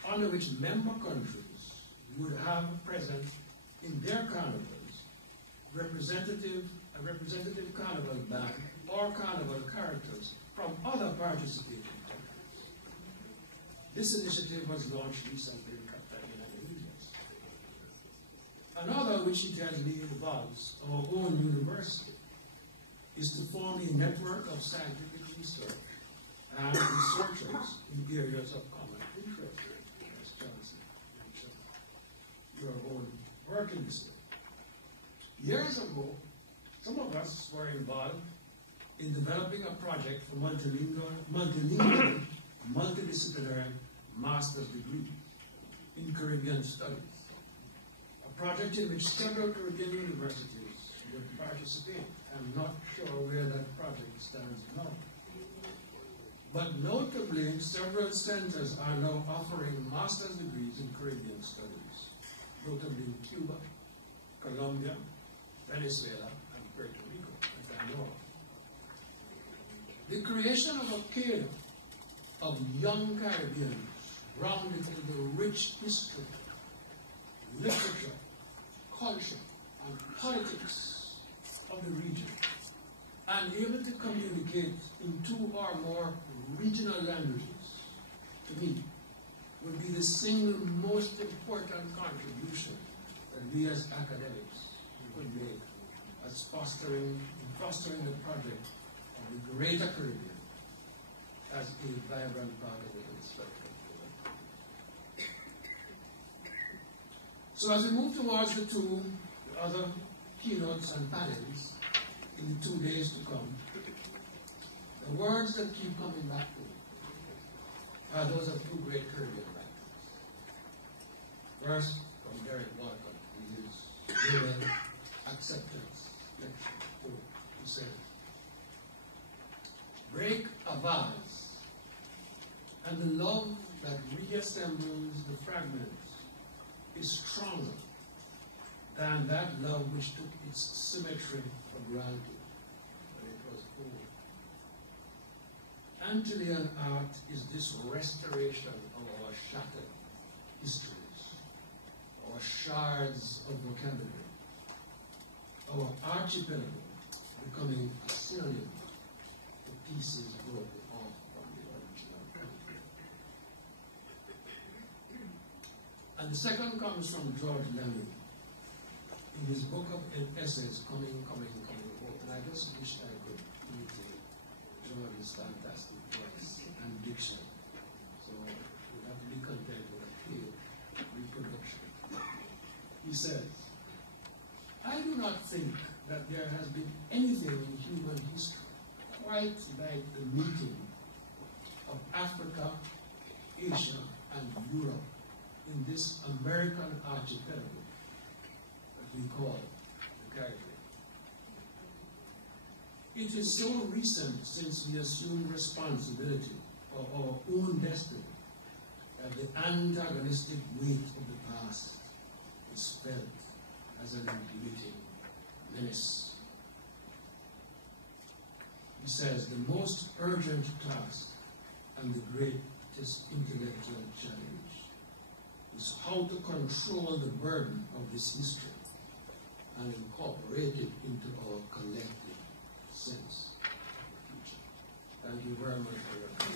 under which member countries would have present in their carnivals a representative carnival band or carnival characters from other participating countries. This initiative was launched recently in Cartagena, Emeritus. Another, which intelligently involves our own university, is to form a network of scientific research and researchers in areas of common interest, as Johnson mentioned, your own work in this way. Years ago, some of us were involved in developing a project for multilingual, multidisciplinary master's degree in Caribbean studies. A project in which several Caribbean universities would participate. I'm not sure where that project stands now. But notably, several centers are now offering master's degrees in Caribbean studies, notably in Cuba, Colombia, Venezuela, and Puerto Rico, as I know of. The creation of a cadre of young Caribbeans grounded in the rich history, literature, culture, and politics of the region, and able to communicate in 2 or more regional languages, to me, would be the single most important contribution that we as academics could make as fostering the project of the Greater Caribbean as a vibrant part of the infrastructure. So as we move towards the other keynotes and panels in the 2 days to come, the words that keep coming back to me are those of 2 great Caribbean writers. First, from Derek Walcott, in his Girvan Acceptance lecture, he says, "Break a vase, and the love that reassembles the fragments is stronger than that love which took its symmetry for granted when it was whole. Antillean art is this restoration of our shattered histories, our shards of vocabulary, our archipelago becoming a synonym for pieces broken off from the original country." And the second comes from George Lemon in his book of essays, Coming, Hope. And I just wish I could imitate George's fantastic voice and diction. So we have to be content with a clear reproduction. He says, "I do not think that there has been anything in human history quite like the meeting of Africa, Asia, and Europe in this American archipelago that we call the Caribbean. It is so recent since we assumed responsibility for our own destiny that the antagonistic weight of the past is felt as an intimidating menace." He says, "The most urgent task and the greatest intellectual challenge is how to control the burden of this history and incorporate it into our collective sense of the future. Thank you very much for your time.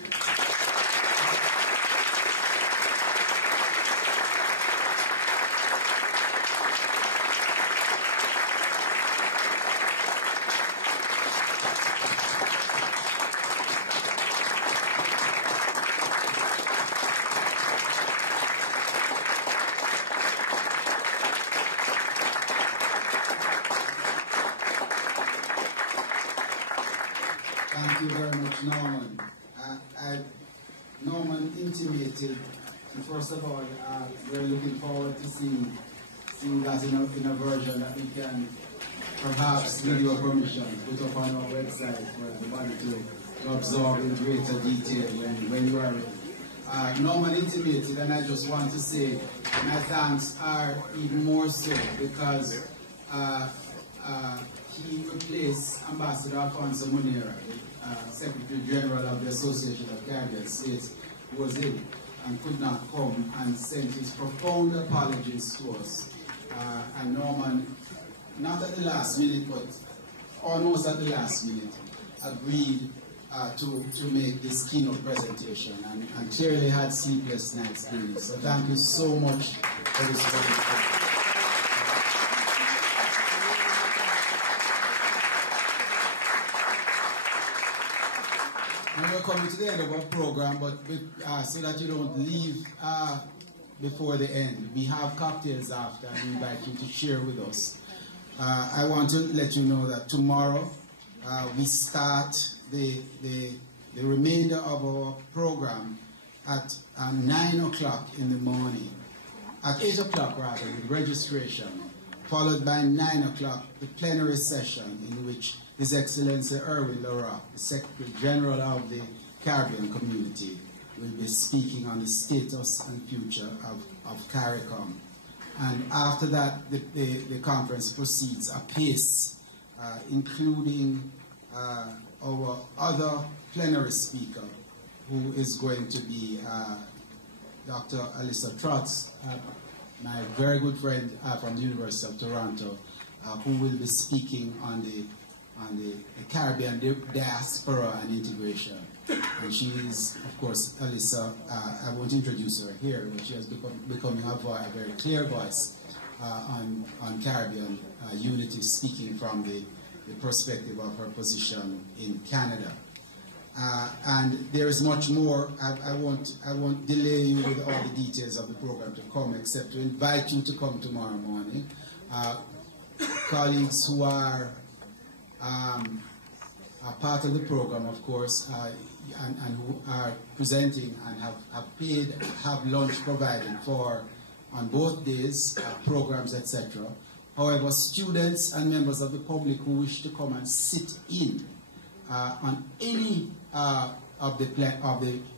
Thank you very much, Norman. Norman intimated, and first of all, we're looking forward to seeing that in a version that we can perhaps, with your permission, put up on our website for everybody to absorb in greater detail when you are ready. Norman intimated, and I just want to say my thanks are even more so because he replaced Ambassador Alfonso Munera, Secretary General of the Association of Caribbean States, who was ill and could not come, and sent his profound apologies to us. And Norman, not at the last minute, but almost at the last minute, agreed to make this keynote presentation, and clearly had sleepless nights doing it. So thank you so much for this wonderful. We're coming to the end of our program, but so that you don't leave before the end, we have cocktails after, and we invite you to share with us. I want to let you know that tomorrow we start the remainder of our program at 9 o'clock in the morning, at 8 o'clock rather, with registration, followed by 9 o'clock, the plenary session in which His Excellency Erwin Laura, the Secretary General of the Caribbean Community, will be speaking on the status and future of CARICOM. And after that, the conference proceeds apace, including our other plenary speaker, who is going to be Dr. Alyssa Trotz, my very good friend from the University of Toronto, who will be speaking on the Caribbean diaspora and integration. And she is, of course, Alyssa, I won't introduce her here, but she has becoming a very clear voice on Caribbean unity, speaking from the perspective of her position in Canada. And there is much more. I won't delay you with all the details of the program to come, except to invite you to come tomorrow morning. Colleagues who are part of the program, of course, and who are presenting and have lunch provided for on both days, programs, etc. However, students and members of the public who wish to come and sit in on any of the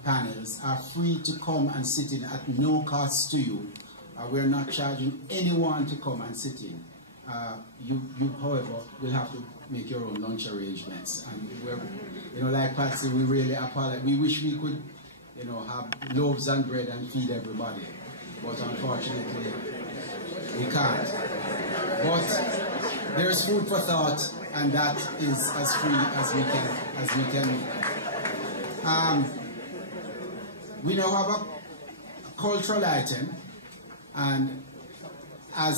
panels are free to come and sit in at no cost to you. We're not charging anyone to come and sit in. You, however, will have to make your own lunch arrangements. And like Patsy, we really apologize. We wish we could, have loaves and bread and feed everybody, but unfortunately, we can't. But there's food for thought, and that is as free as we can. We now have a cultural item, and as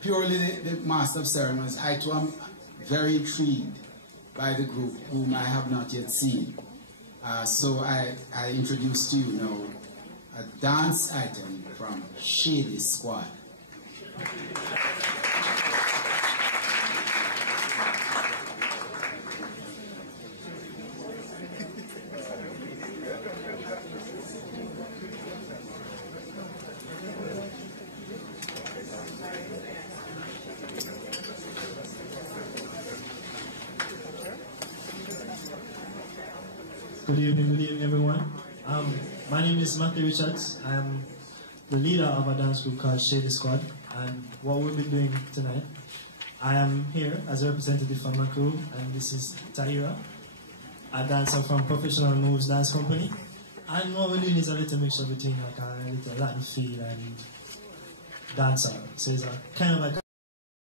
purely the master of ceremonies, I too am very intrigued by the group whom I have not yet seen. So I introduce to you now a dance item from Shady Squad. Good evening everyone. My name is Matthew Richards. I am the leader of a dance group called Shady Squad, and what we'll be doing tonight, I am here as a representative from my crew, and this is Tahira, a dancer from Professional Moves Dance Company. And what we're doing is a little mixture between like a little Latin feel and dancer. So it's a kind of like